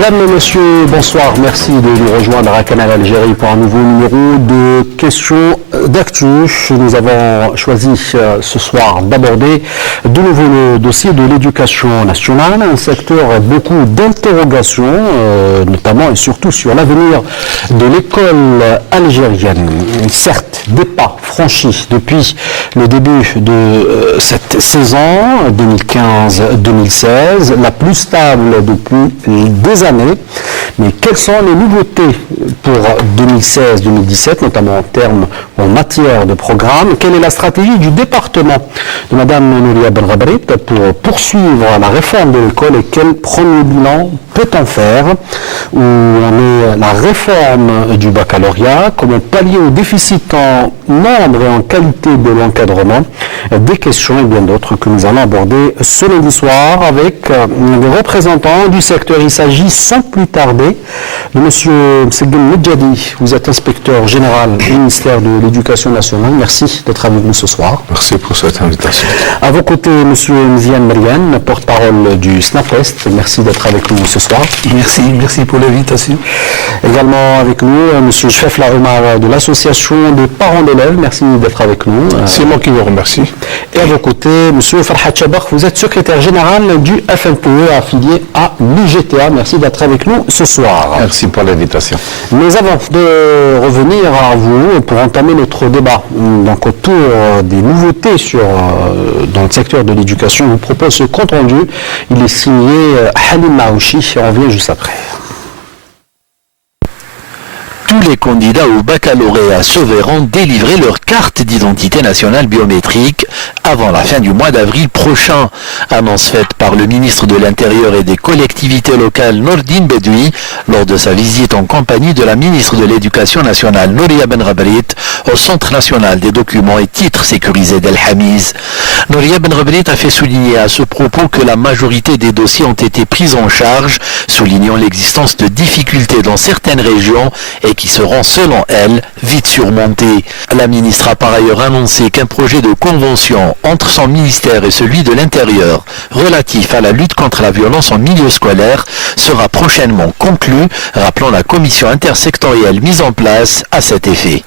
Mesdames et messieurs, bonsoir. Merci de nous rejoindre à Canal Algérie pour un nouveau numéro de questions d'actu. Nous avons choisi ce soir d'aborder de nouveau le dossier de l'éducation nationale, un secteur avec beaucoup d'interrogations, notamment et surtout sur l'avenir de l'école algérienne. Certes, des pas franchis depuis le début de cette saison 2015-2016, la plus stable depuis des années. Mais quelles sont les nouveautés pour 2016-2017, notamment en matière de programme? Quelle est la stratégie du département de Mme Nouria Benrabrit pour poursuivre la réforme de l'école et quel premier bilan peut-on faire? Où en est la réforme du baccalauréat? Comment pallier au déficit en nombre et en qualité de l'encadrement? Des questions et bien d'autres que nous allons aborder ce lundi soir avec des représentants du secteur. Il s'agit sans plus tarder de M. Mseguen Medjadi. Vous êtes inspecteur général du ministère de l'Éducation nationale. Merci d'être avec nous ce soir. Merci pour cette invitation. À vos côtés, M. Mziane Merian, porte-parole du SNAPEST. Merci d'être avec nous ce soir. Merci pour l'invitation. Également avec nous, M. Chefla Omar de l'association des parents d'élèves. Merci d'être avec nous. C'est moi qui vous remercie. Et à vos côtés, M. Farhat Chabakh, vous êtes secrétaire général du FNPE affilié à l'UGTA. Merci d'être avec nous ce soir. Merci pour l'invitation. Mais avant de revenir à vous pour entamer notre débat donc autour des nouveautés dans le secteur de l'éducation, je vous propose ce compte rendu. Il est signé Halim Maouchi et on revient juste après. Tous les candidats au baccalauréat se verront délivrer leur carte d'identité nationale biométrique avant la fin du mois d'avril prochain. Annonce faite par le ministre de l'Intérieur et des collectivités locales Nordine Bedoui lors de sa visite en compagnie de la ministre de l'Éducation nationale Nouria Benrabrit au Centre national des documents et titres sécurisés d'El Hamiz. Nouria Benrabrit a fait souligner à ce propos que la majorité des dossiers ont été pris en charge, soulignant l'existence de difficultés dans certaines régions et qui seront, selon elle, vite surmontés. La ministre a par ailleurs annoncé qu'un projet de convention entre son ministère et celui de l'Intérieur relatif à la lutte contre la violence en milieu scolaire sera prochainement conclu, rappelant la commission intersectorielle mise en place à cet effet.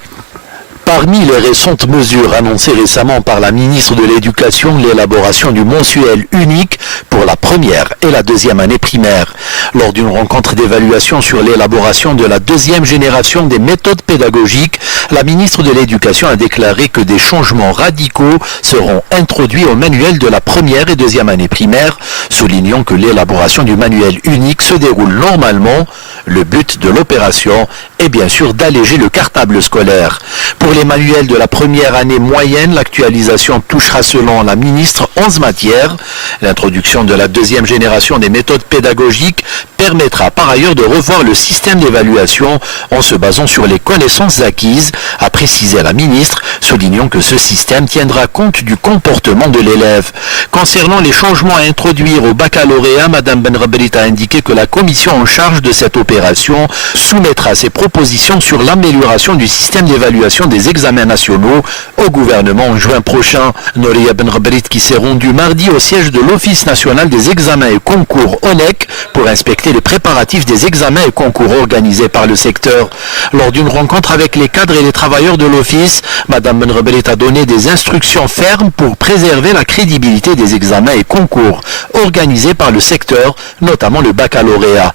Parmi les récentes mesures annoncées récemment par la ministre de l'Éducation, l'élaboration du mensuel unique pour la première et la deuxième année primaire. Lors d'une rencontre d'évaluation sur l'élaboration de la deuxième génération des méthodes pédagogiques, la ministre de l'Éducation a déclaré que des changements radicaux seront introduits au manuel de la première et deuxième année primaire, soulignant que l'élaboration du manuel unique se déroule normalement. Le but de l'opération est bien sûr d'alléger le cartable scolaire. Pour les manuels de la première année moyenne, l'actualisation touchera selon la ministre 11 matières. L'introduction de la deuxième génération des méthodes pédagogiques permettra par ailleurs de revoir le système d'évaluation en se basant sur les connaissances acquises, a précisé la ministre, soulignant que ce système tiendra compte du comportement de l'élève. Concernant les changements à introduire au baccalauréat, Mme Benrabrit a indiqué que la commission en charge de cette opération soumettra ses propositions sur l'amélioration du système d'évaluation des examens nationaux au gouvernement en juin prochain. Nouria Benrabrit qui s'est rendue mardi au siège de l'Office national des examens et concours ONEC pour inspecter les préparatifs des examens et concours organisés par le secteur. Lors d'une rencontre avec les cadres et les travailleurs de l'Office, Mme Benrabrit a donné des instructions fermes pour préserver la crédibilité des examens et concours organisés par le secteur, notamment le baccalauréat.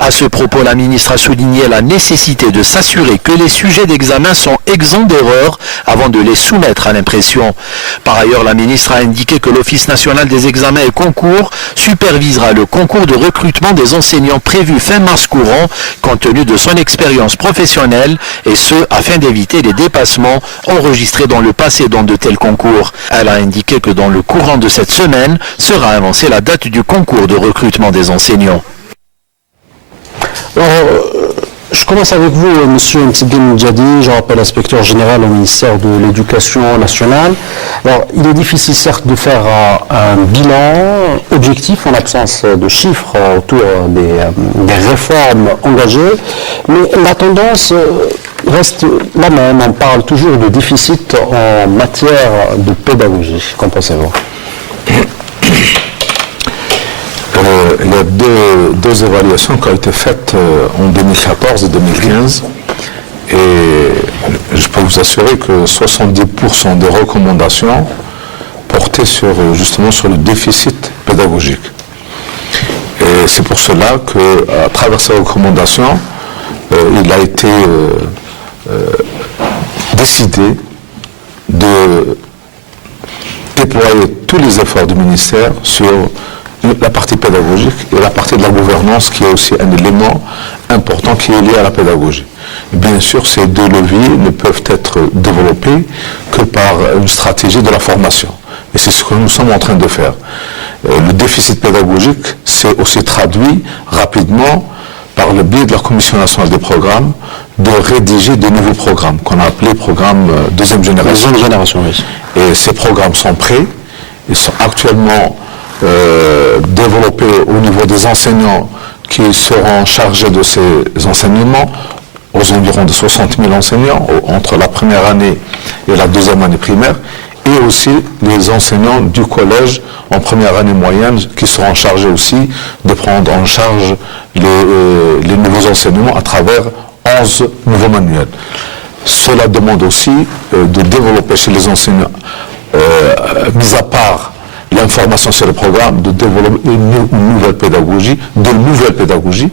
À ce propos, la ministre a souligné la nécessité de s'assurer que les sujets d'examen sont exempts d'erreurs avant de les soumettre à l'impression. Par ailleurs, la ministre a indiqué que l'Office national des examens et concours supervisera le concours de recrutement des enseignants prévu fin mars courant, compte tenu de son expérience professionnelle, et ce, afin d'éviter les dépassements enregistrés dans le passé dans de tels concours. Elle a indiqué que dans le courant de cette semaine sera annoncée la date du concours de recrutement des enseignants. Je commence avec vous, M. Mseguen Medjadi, je rappelle inspecteur général au ministère de l'Éducation nationale. Alors, il est difficile certes de faire un bilan objectif en l'absence de chiffres autour des réformes engagées, mais la tendance reste la même. On parle toujours de déficit en matière de pédagogie. Qu'en pensez-vous ? Il y a deux évaluations qui ont été faites en 2014 et 2015. Et je peux vous assurer que 70% des recommandations portaient justement sur le déficit pédagogique. Et c'est pour cela qu'à travers ces recommandations, il a été décidé de déployer tous les efforts du ministère sur la partie pédagogique et la partie de la gouvernance qui est aussi un élément important qui est lié à la pédagogie. Et bien sûr, ces deux leviers ne peuvent être développés que par une stratégie de la formation. Et c'est ce que nous sommes en train de faire. Le déficit pédagogique s'est aussi traduit rapidement par le biais de la Commission nationale des programmes de rédiger de nouveaux programmes qu'on a appelés programmes deuxième génération. Deuxième génération, oui. Et ces programmes sont prêts, ils sont actuellement développés au niveau des enseignants qui seront chargés de ces enseignements, aux environs de 60 000 enseignants entre la première année et la deuxième année primaire, et aussi les enseignants du collège en première année moyenne qui seront chargés aussi de prendre en charge les nouveaux enseignements à travers 11 nouveaux manuels. Cela demande aussi de développer chez les enseignants, mis à part l'information sur le programme, de développer une nouvelle pédagogie, de nouvelles pédagogies.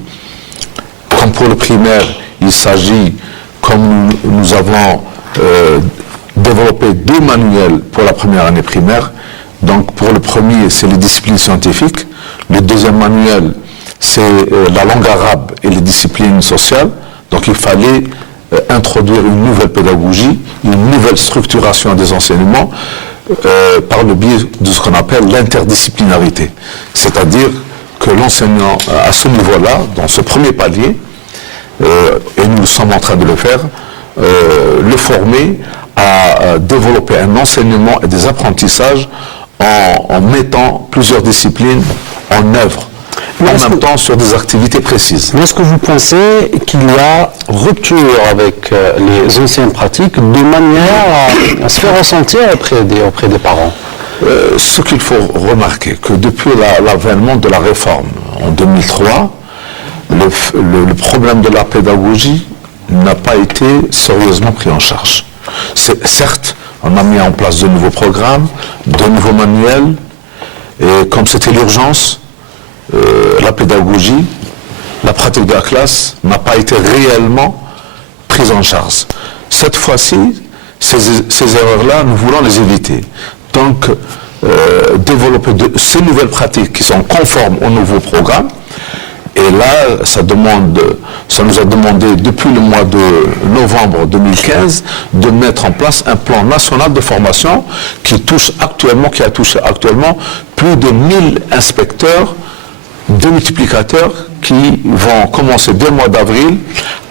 Comme pour le primaire, il s'agit, comme nous avons développé 2 manuels pour la première année primaire. Donc pour le premier, c'est les disciplines scientifiques. Le deuxième manuel, c'est la langue arabe et les disciplines sociales. Donc il fallait introduire une nouvelle pédagogie, une nouvelle structuration des enseignements par le biais de ce qu'on appelle l'interdisciplinarité. C'est-à-dire que l'enseignant, à ce niveau-là, dans ce premier palier, et nous sommes en train de le faire, le former à développer un enseignement et des apprentissages en mettant plusieurs disciplines en œuvre, en même temps sur des activités précises. Mais est-ce que vous pensez qu'il y a rupture avec les anciennes pratiques de manière à se faire ressentir auprès des parents? Ce qu'il faut remarquer, que depuis l'avènement de la réforme en 2003, le problème de la pédagogie n'a pas été sérieusement pris en charge. Certes, on a mis en place de nouveaux programmes, de nouveaux manuels, et comme c'était l'urgence, la pédagogie, la pratique de la classe n'a pas été réellement prise en charge. Cette fois-ci, ces erreurs-là, nous voulons les éviter. Donc, développer ces nouvelles pratiques qui sont conformes au nouveau programme. Et là, ça nous a demandé depuis le mois de novembre 2015 de mettre en place un plan national de formation qui a touché actuellement plus de 1000 inspecteurs, démultiplicateurs qui vont commencer dès le mois d'avril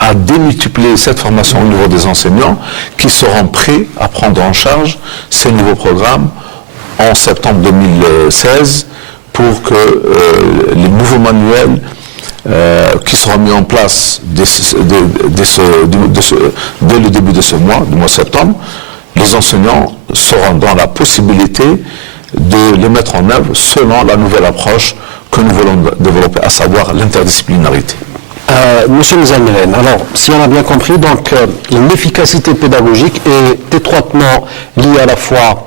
à démultiplier cette formation au niveau des enseignants qui seront prêts à prendre en charge ces nouveaux programmes en septembre 2016 pour que les nouveaux manuels qui seront mis en place dès le début de ce mois, du mois de septembre, les enseignants seront dans la possibilité de les mettre en œuvre selon la nouvelle approche que nous voulons développer, à savoir l'interdisciplinarité. Monsieur Mzalmelen, alors, si on a bien compris, donc l'efficacité pédagogique est étroitement liée à la fois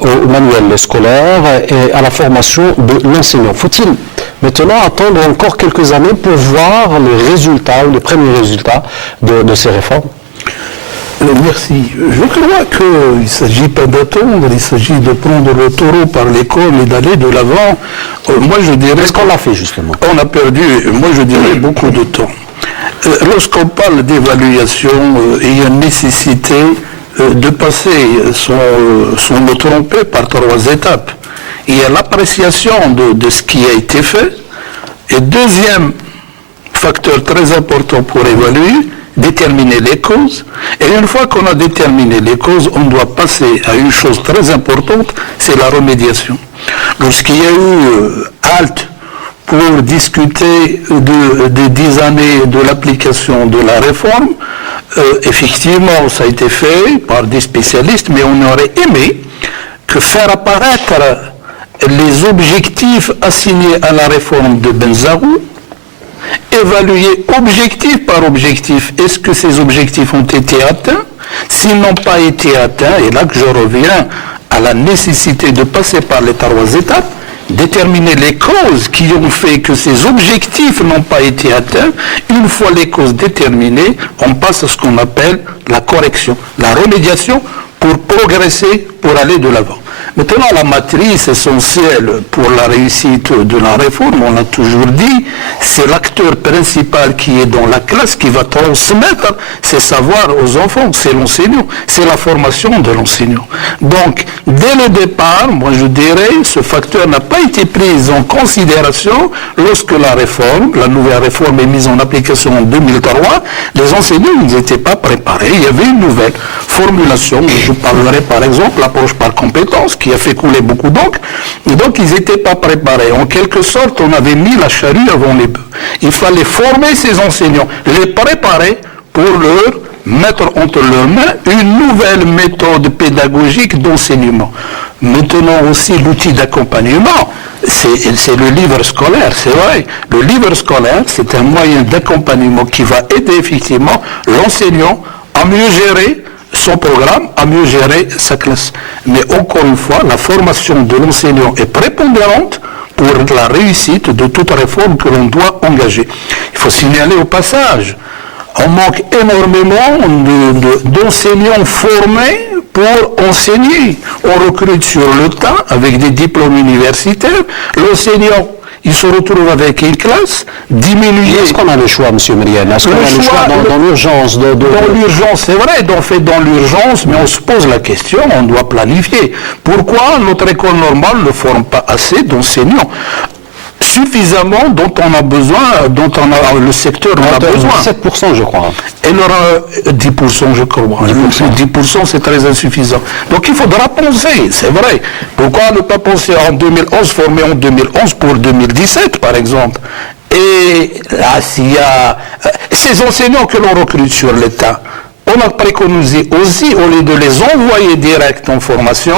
au manuel scolaire et à la formation de l'enseignant. Faut-il maintenant attendre encore quelques années pour voir les résultats ou les premiers résultats de ces réformes? Merci. Je crois qu'il ne s'agit pas d'attendre, il s'agit de prendre le taureau par les cornes et d'aller de l'avant. Moi, je dirais... Est-ce qu'on l'a fait, justement? On a perdu, moi, je dirais, beaucoup de temps. Lorsqu'on parle d'évaluation, il y a nécessité de passer, sans me tromper, par 3 étapes. Il y a l'appréciation de ce qui a été fait. Et deuxième facteur très important pour évaluer, déterminer les causes. Et une fois qu'on a déterminé les causes, on doit passer à une chose très importante, c'est la remédiation. Lorsqu'il y a eu halte pour discuter des 10 années de l'application de la réforme, effectivement, ça a été fait par des spécialistes, mais on aurait aimé que faire apparaître les objectifs assignés à la réforme de Benzaoui, évaluer objectif par objectif. Est-ce que ces objectifs ont été atteints? S'ils n'ont pas été atteints, et là que je reviens à la nécessité de passer par les 3 étapes, déterminer les causes qui ont fait que ces objectifs n'ont pas été atteints. Une fois les causes déterminées, on passe à ce qu'on appelle la correction, la remédiation pour progresser, pour aller de l'avant. Maintenant, la matrice essentielle pour la réussite de la réforme, on l'a toujours dit, c'est l'acteur principal qui est dans la classe, qui va transmettre ses savoirs aux enfants, c'est l'enseignant, c'est la formation de l'enseignant. Donc, dès le départ, moi je dirais, ce facteur n'a pas été pris en considération lorsque la réforme, la nouvelle réforme est mise en application en 2003, les enseignants n'étaient pas préparés, il y avait une nouvelle formulation, je parlerai par exemple l'approche par compétence, qui a fait couler beaucoup d'encre, et donc ils n'étaient pas préparés. En quelque sorte, on avait mis la charrue avant les bœufs. Il fallait former ces enseignants, les préparer pour leur mettre entre leurs mains une nouvelle méthode pédagogique d'enseignement. Maintenant aussi, l'outil d'accompagnement, c'est le livre scolaire, c'est vrai. Le livre scolaire, c'est un moyen d'accompagnement qui va aider effectivement l'enseignant à mieux gérer son programme, à mieux gérer sa classe. Mais encore une fois, la formation de l'enseignant est prépondérante pour la réussite de toute réforme que l'on doit engager. Il faut signaler au passage, on manque énormément d'enseignants formés pour enseigner. On recrute sur le tas avec des diplômes universitaires. L'enseignant, il se retrouve avec une classe diminuée. Est-ce qu'on a le choix, M. Merienne? Est-ce qu'on a le choix dans l'urgence Dans l'urgence, c'est vrai, on fait dans l'urgence, mais on se pose la question, on doit planifier. Pourquoi notre école normale ne forme pas assez d'enseignants suffisamment dont on a besoin, le secteur en a besoin. 7%, je crois. Elle aura 10%, je crois. 10%, c'est très insuffisant. Donc il faudra penser, c'est vrai. Pourquoi ne pas penser en 2011, former en 2011 pour 2017, par exemple? Et là, s'il y a ces enseignants que l'on recrute sur l'État, on a préconisé aussi, au lieu de les envoyer direct en formation,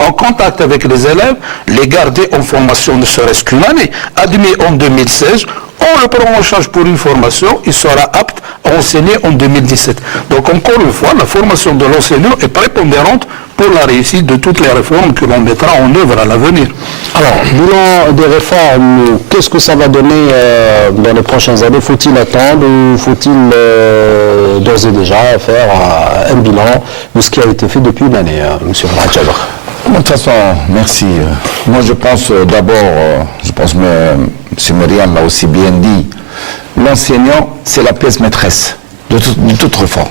en contact avec les élèves, les garder en formation ne serait-ce qu'une année. Admis en 2016, on le prend en charge pour une formation, il sera apte à enseigner en 2017. Donc encore une fois, la formation de l'enseignant est prépondérante pour la réussite de toutes les réformes que l'on mettra en œuvre à l'avenir. Alors, bilan des réformes, qu'est-ce que ça va donner dans les prochaines années? Faut-il attendre ou faut-il d'ores et déjà faire un bilan de ce qui a été fait depuis une année, M. Rajadr? De toute façon, merci. Moi, je pense d'abord, M. Merienne l'a aussi bien dit, l'enseignant, c'est la pièce maîtresse de toute réforme.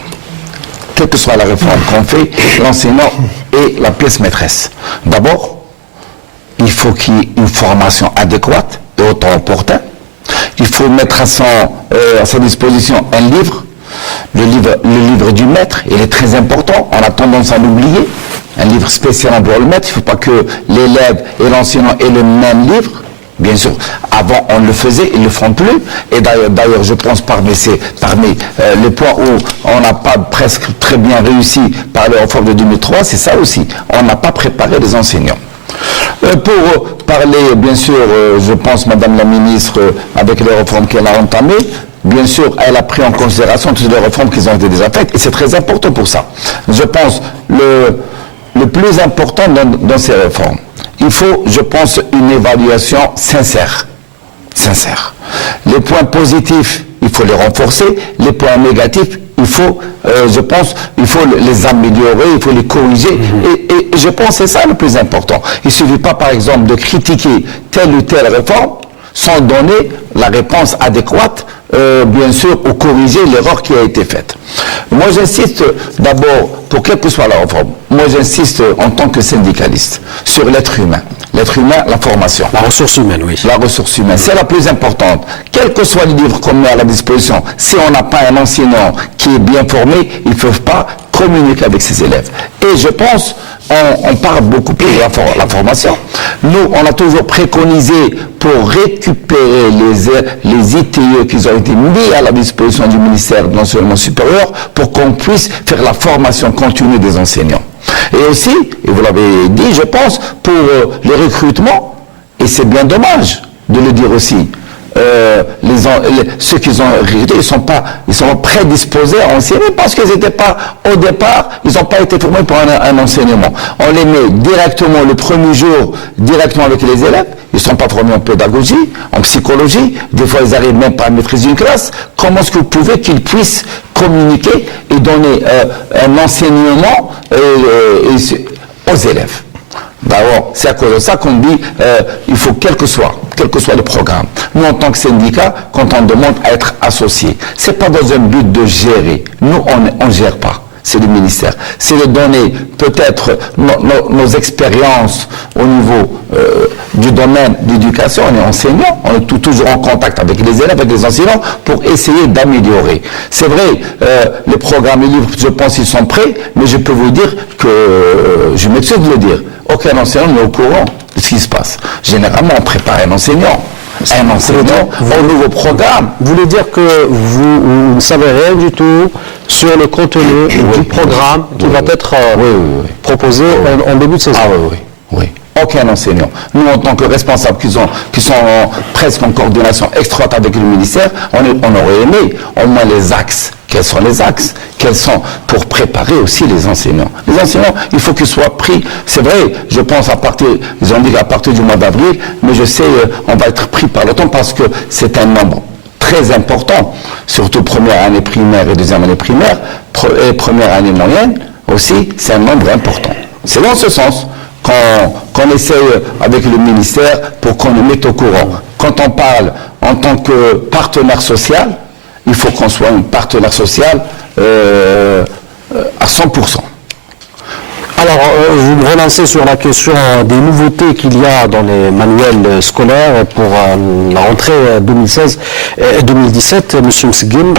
Quelle que soit la réforme qu'on fait, l'enseignant est la pièce maîtresse. D'abord, il faut qu'il y ait une formation adéquate et au temps opportun. Il faut mettre à sa disposition un livre. Le livre du maître, il est très important, on a tendance à l'oublier. Un livre spécial pour le maître, il ne faut pas que l'élève et l'enseignant aient le même livre. Bien sûr, avant on le faisait, ils ne le font plus. Et d'ailleurs, je pense parmi les points où on n'a pas presque très bien réussi par les réformes de 2003, c'est ça aussi. On n'a pas préparé les enseignants. Pour parler, bien sûr, je pense, Madame la Ministre, avec les réformes qu'elle a entamées, bien sûr, elle a pris en considération toutes les réformes qui ont été déjà faites. Et c'est très important pour ça. Je pense, le plus important dans ces réformes, il faut, je pense, une évaluation sincère. Les points positifs, il faut les renforcer. Les points négatifs, il faut, je pense, il faut les améliorer, il faut les corriger. Et je pense que c'est ça le plus important. Il ne suffit pas, par exemple, de critiquer telle ou telle réforme sans donner la réponse adéquate, bien sûr, ou corriger l'erreur qui a été faite. Moi, j'insiste d'abord, pour quelle que soit la réforme, moi j'insiste en tant que syndicaliste sur l'être humain. L'être humain, la formation. La ressource humaine, oui. La ressource humaine, c'est la plus importante. Quel que soit le livre qu'on met à la disposition, si on n'a pas un enseignant qui est bien formé, ils ne peuvent pas communiquer avec ses élèves. Et je pense, on parle beaucoup plus de la formation. Nous, on a toujours préconisé pour récupérer les ITE qui ont été mis à la disposition du ministère de l'enseignement supérieur pour qu'on puisse faire la formation continue des enseignants. Et aussi, et vous l'avez dit, je pense, pour les recrutements, et c'est bien dommage de le dire aussi, ceux qu'ils ont recrutés, ils sont prédisposés à enseigner parce qu'ils n'étaient pas, au départ, ils n'ont pas été formés pour un enseignement. On les met directement le premier jour, directement avec les élèves. Ils ne sont pas formés en pédagogie, en psychologie. Des fois, ils n'arrivent même pas à maîtriser une classe. Comment est-ce que vous pouvez qu'ils puissent communiquer et donner un enseignement aux élèves? D'abord, c'est à cause de ça qu'on dit il faut quel que soit le programme. Nous, en tant que syndicat, quand on demande à être associé, c'est pas dans un but de gérer. Nous, on ne gère pas. C'est le ministère. C'est de donner peut-être nos expériences au niveau du domaine d'éducation. On est enseignant, on est toujours en contact avec les élèves, avec les enseignants, pour essayer d'améliorer. C'est vrai, les programmes et livres, je pense qu'ils sont prêts, mais je peux vous dire que, je m'excuse de le dire, aucun enseignant n'est au courant de ce qui se passe. Généralement, on prépare un enseignant au nouveau programme. Vous voulez dire que vous ne savez rien du tout sur le contenu du programme qui va être proposé en début de saison? Oui. Aucun enseignant. Nous, en tant que responsables qui sont presque en coordination étroite avec le ministère, on aurait aimé au moins les axes. Quels sont les axes? Quels sont pour préparer aussi les enseignants? Les enseignants, il faut qu'ils soient pris. C'est vrai, je pense ils ont dit à partir du mois d'avril, mais je sais, on va être pris par le temps parce que c'est un nombre très important, surtout première année primaire et deuxième année primaire, et première année moyenne aussi, c'est un nombre important. C'est dans ce sens qu'on essaie avec le ministère pour qu'on le mette au courant. Quand on parle en tant que partenaire social, il faut qu'on soit un partenaire social à 100%. Alors, vous me relancez sur la question des nouveautés qu'il y a dans les manuels scolaires pour la rentrée 2016 et 2017. Monsieur Msegim,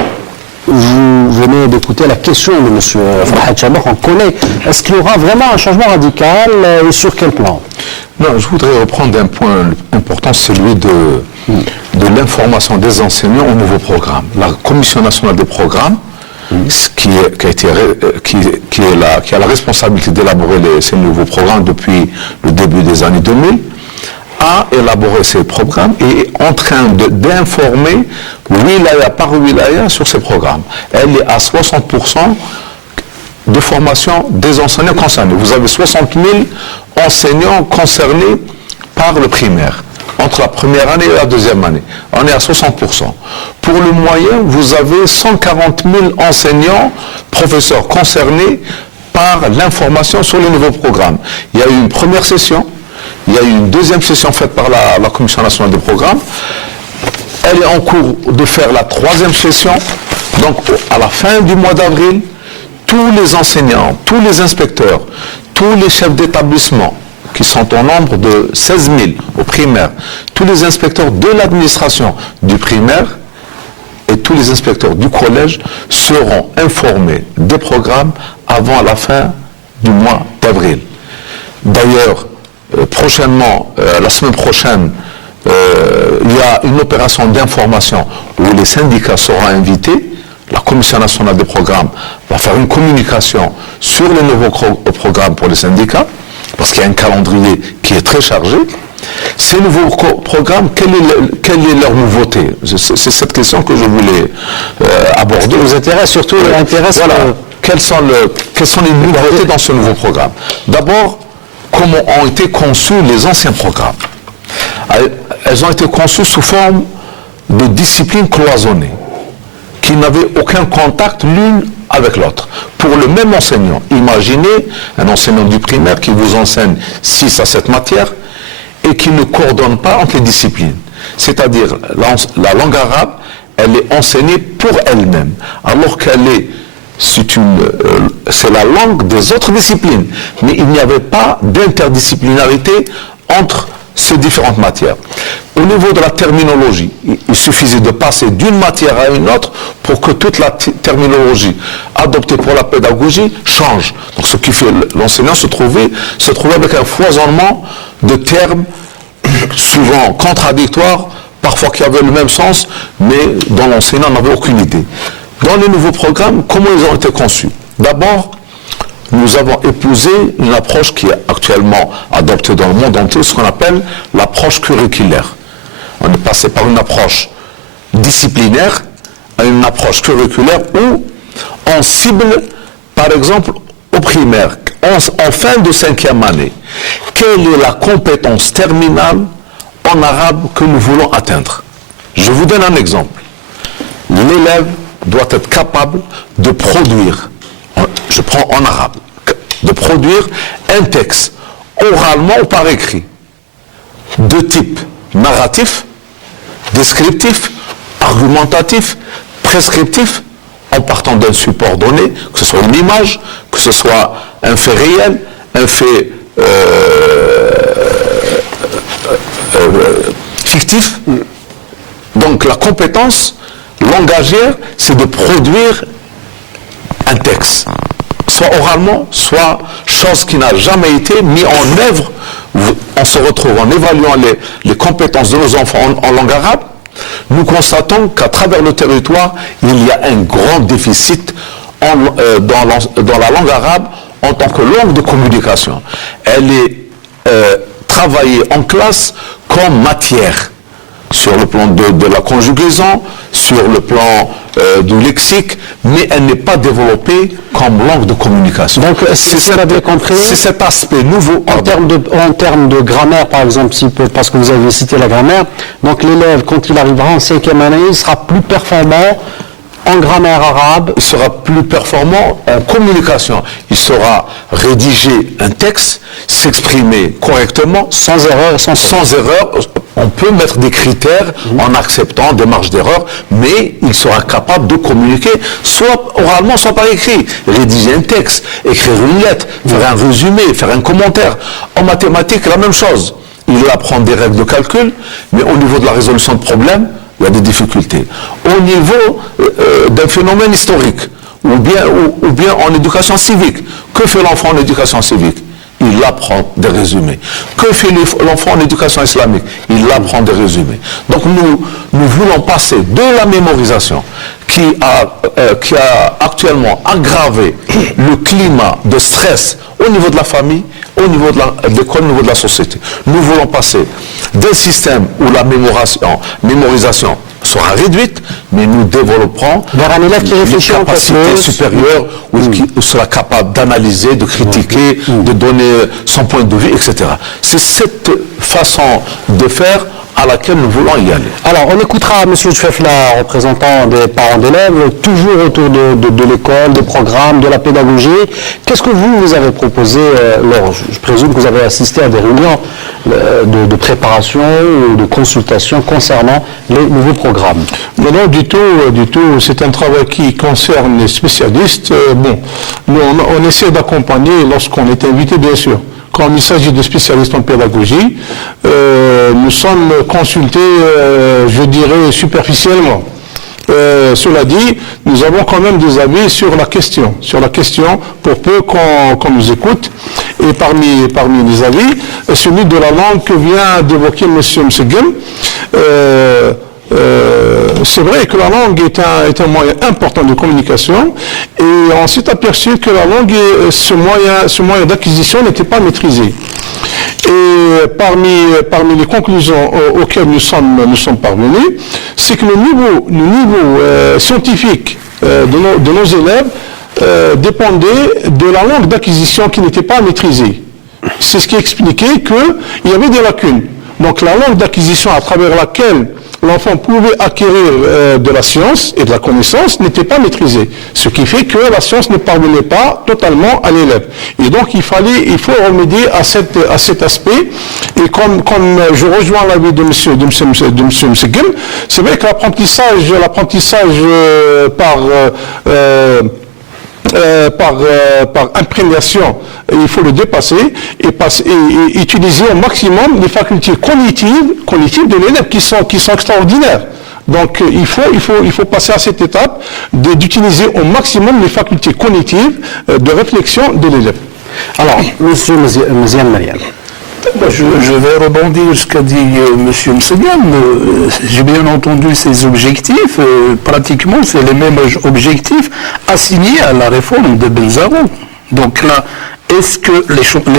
vous venez d'écouter la question de monsieur Farhad Chamakh, on connaît. Est-ce qu'il y aura vraiment un changement radical et sur quel plan? Non, je voudrais reprendre un point important, celui de l'information des enseignants au nouveau programme. La Commission nationale des programmes, qui a la responsabilité d'élaborer ces nouveaux programmes depuis le début des années 2000, a élaboré ces programmes et est en train d'informer wilaya par wilaya sur ces programmes. Elle est à 60% de formation des enseignants concernés. Vous avez 60 000 enseignants concernés par le primaire, entre la première année et la deuxième année. On est à 60%. Pour le moyen, vous avez 140 000 enseignants, professeurs concernés par l'information sur le nouveau programme. Il y a eu une première session, il y a eu une deuxième session faite par la Commission nationale des programmes. Elle est en cours de faire la troisième session. Donc, à la fin du mois d'avril, tous les enseignants, tous les inspecteurs, tous les chefs d'établissement, qui sont au nombre de 16 000 au primaire, tous les inspecteurs de l'administration du primaire et tous les inspecteurs du collège seront informés des programmes avant la fin du mois d'avril. D'ailleurs, prochainement, la semaine prochaine, il y a une opération d'information où les syndicats seront invités. La Commission nationale des programmes va faire une communication sur les nouveaux programmes pour les syndicats, parce qu'il y a un calendrier qui est très chargé. Ces nouveaux programmes, quelle est leur nouveauté? C'est cette question que je voulais aborder. Ce qui vous intéresse surtout, voilà. Quelles sont les nouveautés dans ce nouveau programme? D'abord, comment ont été conçus les anciens programmes? Elles ont été conçues sous forme de disciplines cloisonnées, qui n'avaient aucun contact l'une avec l'autre. Pour le même enseignant, imaginez un enseignant du primaire qui vous enseigne 6 à 7 matières et qui ne coordonne pas entre les disciplines. C'est-à-dire, la langue arabe, elle est enseignée pour elle-même, alors c'est la langue des autres disciplines. Mais il n'y avait pas d'interdisciplinarité entre ces différentes matières. Au niveau de la terminologie, il suffisait de passer d'une matière à une autre pour que toute la terminologie adoptée pour la pédagogie change. Donc ce qui fait l'enseignant se trouvait avec un foisonnement de termes souvent contradictoires, parfois qui avaient le même sens, mais dont l'enseignant n'avait aucune idée. Dans les nouveaux programmes, comment ils ont été conçus? D'abord, nous avons épousé une approche qui est actuellement adoptée dans le monde entier, ce qu'on appelle l'approche curriculaire. On est passé par une approche disciplinaire à une approche curriculaire où on cible, par exemple, au primaire, en fin de 5e année, quelle est la compétence terminale en arabe que nous voulons atteindre. Je vous donne un exemple. L'élève doit être capable de produire, je prends en arabe, de produire un texte oralement ou par écrit, de type narratif, descriptif, argumentatif, prescriptif, en partant d'un support donné, que ce soit une image, que ce soit un fait réel, un fait fictif. Donc la compétence langagière, c'est de produire un texte, soit oralement, soit chose qui n'a jamais été mise en œuvre. On se retrouve en évaluant les compétences de nos enfants en langue arabe. Nous constatons qu'à travers le territoire, il y a un grand déficit dans la langue arabe en tant que langue de communication. Elle est travaillée en classe comme matière, sur le plan de la conjugaison, sur le plan du lexique, mais elle n'est pas développée comme langue de communication. Donc, si vous l'avez compris, c'est cet aspect nouveau. En termes de grammaire, par exemple, parce que vous avez cité la grammaire, donc l'élève, quand il arrivera en 5e année, il sera plus performant en grammaire arabe. Il sera plus performant en communication. Il saura rédiger un texte, s'exprimer correctement, sans erreur et sans erreur. On peut mettre des critères en acceptant des marges d'erreur, mais il sera capable de communiquer, soit oralement, soit par écrit. Rédiger un texte, écrire une lettre, faire un résumé, faire un commentaire. En mathématiques, la même chose. Il apprend des règles de calcul, mais au niveau de la résolution de problèmes, il y a des difficultés. Au niveau d'un phénomène historique, ou bien en éducation civique, que fait l'enfant en éducation civique? Il apprend des résumés. Que fait l'enfant en éducation islamique? Il apprend des résumés. Donc nous voulons passer de la mémorisation qui a actuellement aggravé le climat de stress au niveau de la famille, au niveau de l'école, au niveau de la société. Nous voulons passer d'un système où la mémorisation sera réduite, mais nous développerons vers un élève qui réfléchit une capacité supérieure, où il sera capable d'analyser, de critiquer, de donner son point de vue, etc. C'est cette façon de faire à laquelle nous voulons y aller. Alors, on écoutera M. Tchefla, représentant des parents d'élèves, toujours autour de l'école, des programmes, de la pédagogie. Qu'est-ce que vous avez proposé je présume que vous avez assisté à des réunions de préparation ou de consultation concernant les nouveaux programmes. Non, du tout. C'est un travail qui concerne les spécialistes. Nous, on essaie d'accompagner lorsqu'on est invité, bien sûr. Quand il s'agit de spécialistes en pédagogie, nous sommes consultés, je dirais, superficiellement. Cela dit, nous avons quand même des avis sur la question, pour peu qu'on nous écoute. Et parmi les avis, celui de la langue que vient d'évoquer M. Msegem, c'est vrai que la langue est un moyen important de communication, et on s'est aperçu que la langue, ce moyen d'acquisition n'était pas maîtrisé. Et parmi les conclusions auxquelles nous sommes parvenus, c'est que le niveau scientifique de nos élèves dépendait de la langue d'acquisition qui n'était pas maîtrisée. C'est ce qui expliquait qu'il y avait des lacunes. Donc la langue d'acquisition à travers laquelle l'enfant pouvait acquérir de la science et de la connaissance n'était pas maîtrisée. Ce qui fait que la science ne parvenait pas totalement à l'élève. Et donc il faut remédier à cet aspect. Et comme je rejoins l'avis de M. Msegem, c'est vrai que l'apprentissage par imprégnation, il faut le dépasser et utiliser au maximum les facultés cognitives de l'élève qui sont extraordinaires. Donc il faut passer à cette étape d'utiliser au maximum les facultés cognitives de réflexion de l'élève. Alors, M. Mziane Mariam. Je vais rebondir sur ce qu'a dit M. Msegem. J'ai bien entendu ses objectifs. Pratiquement, c'est les mêmes objectifs assignés à la réforme de Benzaroun. Donc là, est-ce que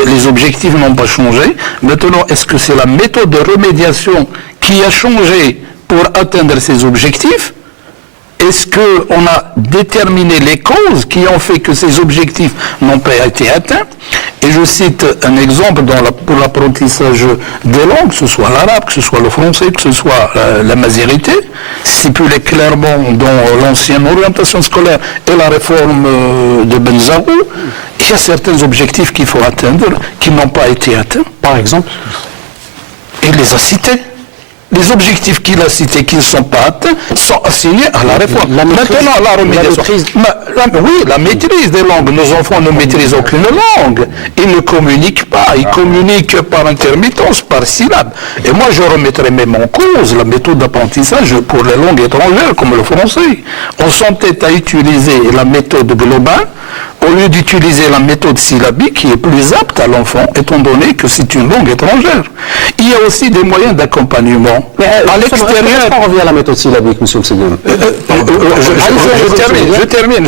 les objectifs n'ont pas changé? Maintenant, est-ce que c'est la méthode de remédiation qui a changé pour atteindre ces objectifs? Est-ce qu'on a déterminé les causes qui ont fait que ces objectifs n'ont pas été atteints? Et je cite un exemple pour l'apprentissage des langues, que ce soit l'arabe, que ce soit le français, que ce soit la mazérité, stipulé clairement dans l'ancienne orientation scolaire et la réforme de Benzaoui. Il y a certains objectifs qu'il faut atteindre qui n'ont pas été atteints. Par exemple? Il les a cités. Les objectifs qu'il a cités qui ne sont pas atteints sont assignés à la réforme. Maintenant, la remédiation. La maîtrise des langues. Nos enfants ne maîtrisent aucune langue. Ils ne communiquent pas. Ils communiquent par intermittence, par syllabe. Et moi, je remettrais même en cause la méthode d'apprentissage pour les langues étrangères, comme le français. On s'entête à utiliser la méthode globale au lieu d'utiliser la méthode syllabique qui est plus apte à l'enfant, étant donné que c'est une langue étrangère. Il y a aussi des moyens d'accompagnement. À l'extérieur... On revient à la méthode syllabique, M. Msegem. Je termine.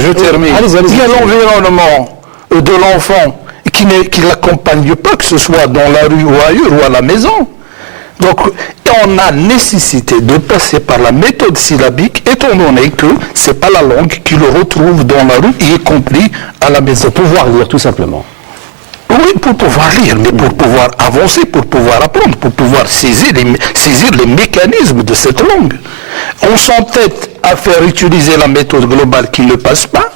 Il y a l'environnement de l'enfant qui ne l'accompagne pas, que ce soit dans la rue ou ailleurs ou à la maison. Donc, on a nécessité de passer par la méthode syllabique, étant donné que ce n'est pas la langue qui le retrouve dans la rue, y compris à la maison. Pour pouvoir lire, tout simplement. Oui, pour pouvoir lire, mais pour pouvoir avancer, pour pouvoir apprendre, pour pouvoir saisir les mécanismes de cette langue. On s'entête à faire utiliser la méthode globale qui ne passe pas.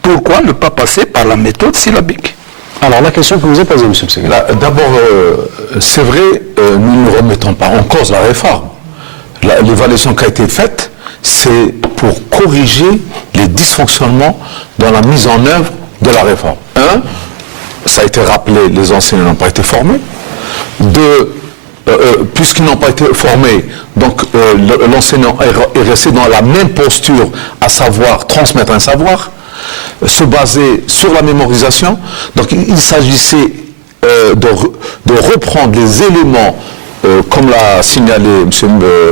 Pourquoi ne pas passer par la méthode syllabique? Alors, la question que vous avez posée, M. Msegem. D'abord, c'est vrai, nous ne remettons pas en cause la réforme. L'évaluation qui a été faite, c'est pour corriger les dysfonctionnements dans la mise en œuvre de la réforme. Un, ça a été rappelé, les enseignants n'ont pas été formés. Deux, puisqu'ils n'ont pas été formés, donc l'enseignant est resté dans la même posture, à savoir transmettre un savoir, se baser sur la mémorisation. Donc il s'agissait de reprendre les éléments, comme l'a signalé M.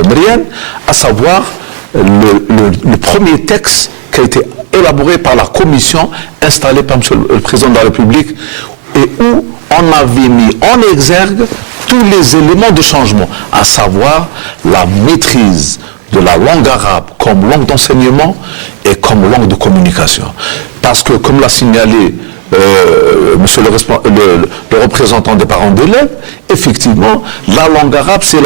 Mriane, à savoir le premier texte qui a été élaboré par la commission installée par M. le Président de la République et où on avait mis en exergue tous les éléments de changement, à savoir la maîtrise de la langue arabe comme langue d'enseignement et comme langue de communication. Parce que, comme l'a signalé monsieur le représentant des parents d'élèves, effectivement, la langue arabe, c'est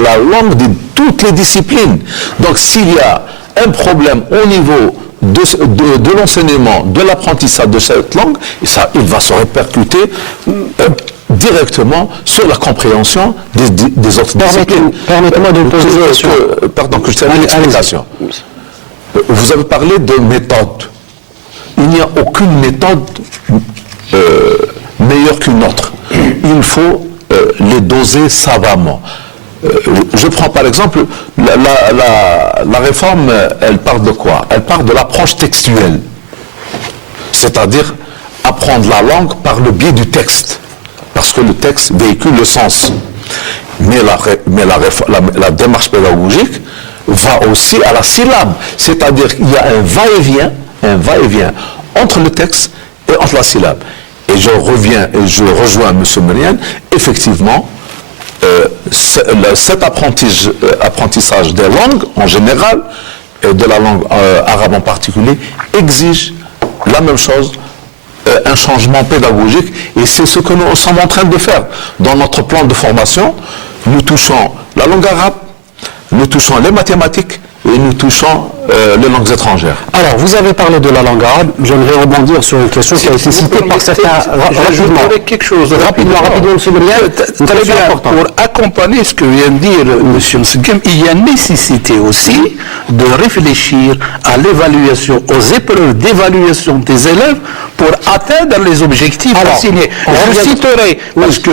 la langue de toutes les disciplines. Donc, s'il y a un problème au niveau de l'enseignement, de l'apprentissage de cette langue, il va se répercuter directement sur la compréhension des autres disciplines. Permettez-moi de poser une question. Pardon, que je termine l'explication. Vous avez parlé de méthode. Il n'y a aucune méthode meilleure qu'une autre. Il faut les doser savamment. Je prends par exemple, la réforme, elle parle de quoi? Elle parle de l'approche textuelle. C'est-à-dire apprendre la langue par le biais du texte. Parce que le texte véhicule le sens. Mais la démarche pédagogique va aussi à la syllabe. C'est-à-dire qu'il y a un va-et-vient entre le texte et entre la syllabe. Et je rejoins M. Mriane, effectivement, cet apprentissage des langues en général, et de la langue arabe en particulier, exige la même chose, un changement pédagogique, et c'est ce que nous sommes en train de faire. Dans notre plan de formation, nous touchons la langue arabe, nous touchons les mathématiques, et nous touchons les langues étrangères. Alors, vous avez parlé de la langue arabe. J'aimerais rebondir sur une question qui a été citée par certains. Rapidement, quelque chose. Rapidement, M. Mriane. Très bien. Pour accompagner ce que vient de dire M. Msegem, il y a nécessité aussi de réfléchir à l'évaluation, aux épreuves d'évaluation des élèves pour atteindre les objectifs assignés. Je citerai, parce que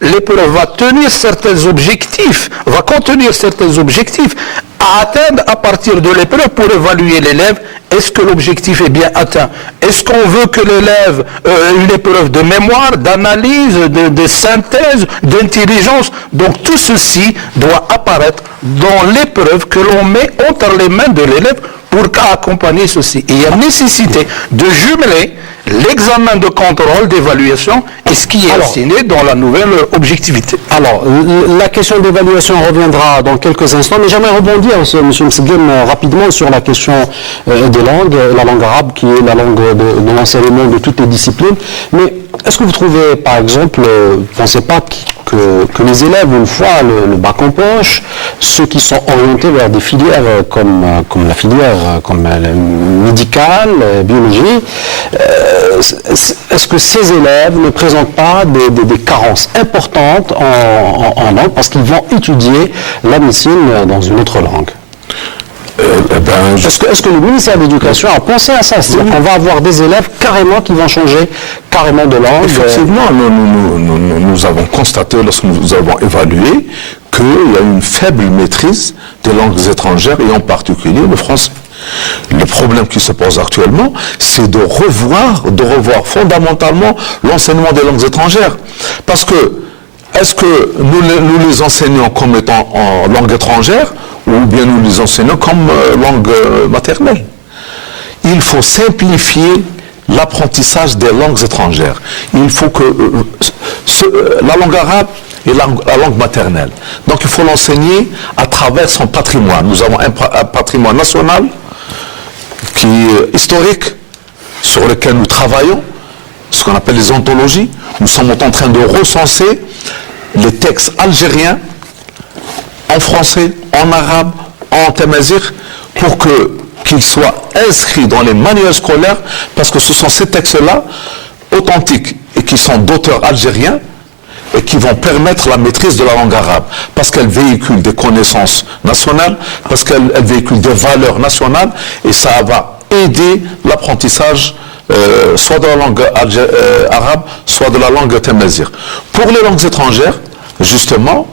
l'épreuve va tenir certains objectifs, va contenir certains objectifs à atteindre à partir de l'épreuve pour évaluer l'élève. Est-ce que l'objectif est bien atteint? Est-ce qu'on veut que l'élève une épreuve de mémoire, d'analyse, de synthèse, d'intelligence? Donc tout ceci doit apparaître dans l'épreuve que l'on met entre les mains de l'élève pour accompagner ceci. Et il y a nécessité de jumeler l'examen de contrôle, d'évaluation et ce qui est enseigné dans la nouvelle objectivité. Alors, la question d'évaluation reviendra dans quelques instants, mais j'aimerais rebondir, M. Mseghem, rapidement sur la question des langues, la langue arabe qui est la langue de l'enseignement de toutes les disciplines. Mais est-ce que vous trouvez, par exemple, vous ne pensez pas que les élèves, une fois le bac en poche, ceux qui sont orientés vers des filières comme la filière médicale, biologie, est-ce que ces élèves ne présentent pas des carences importantes en langue parce qu'ils vont étudier la médecine dans une autre langue? Est-ce que le ministère de l'Éducation a pensé à ça? C'est-à-dire qu'on va avoir des élèves carrément qui vont changer carrément de langue? Effectivement, nous avons constaté, lorsque nous avons évalué, qu'il y a une faible maîtrise des langues étrangères et en particulier le français. Le problème qui se pose actuellement, c'est de revoir fondamentalement l'enseignement des langues étrangères. Parce que, est-ce que nous les enseignons comme étant en langue étrangère ou bien nous les enseignons comme langue maternelle? Il faut simplifier l'apprentissage des langues étrangères. Il faut que la langue arabe est la langue maternelle. Donc il faut l'enseigner à travers son patrimoine. Nous avons un patrimoine national qui est historique, sur lequel nous travaillons, ce qu'on appelle les anthologies. Nous sommes en train de recenser les textes algériens en français, en arabe, en tamazight, pour qu'ils soient inscrits dans les manuels scolaires, parce que ce sont ces textes-là, authentiques, et qui sont d'auteurs algériens, et qui vont permettre la maîtrise de la langue arabe, parce qu'elle véhicule des connaissances nationales, parce qu'elle véhicule des valeurs nationales, et ça va aider l'apprentissage soit de la langue arabe, soit de la langue tamazight. Pour les langues étrangères, justement,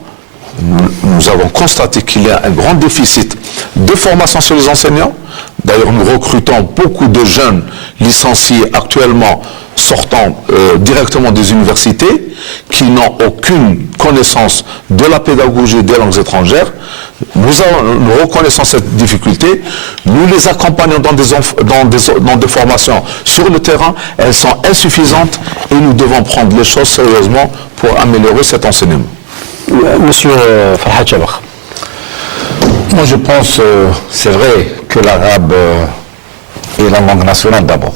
nous avons constaté qu'il y a un grand déficit de formation sur les enseignants. D'ailleurs, nous recrutons beaucoup de jeunes licenciés actuellement sortant directement des universités qui n'ont aucune connaissance de la pédagogie des langues étrangères. Nous reconnaissons cette difficulté, nous les accompagnons dans des formations sur le terrain, elles sont insuffisantes et nous devons prendre les choses sérieusement pour améliorer cet enseignement. Monsieur Farhad Chabakh. Moi je pense, c'est vrai que l'arabe est la langue nationale d'abord.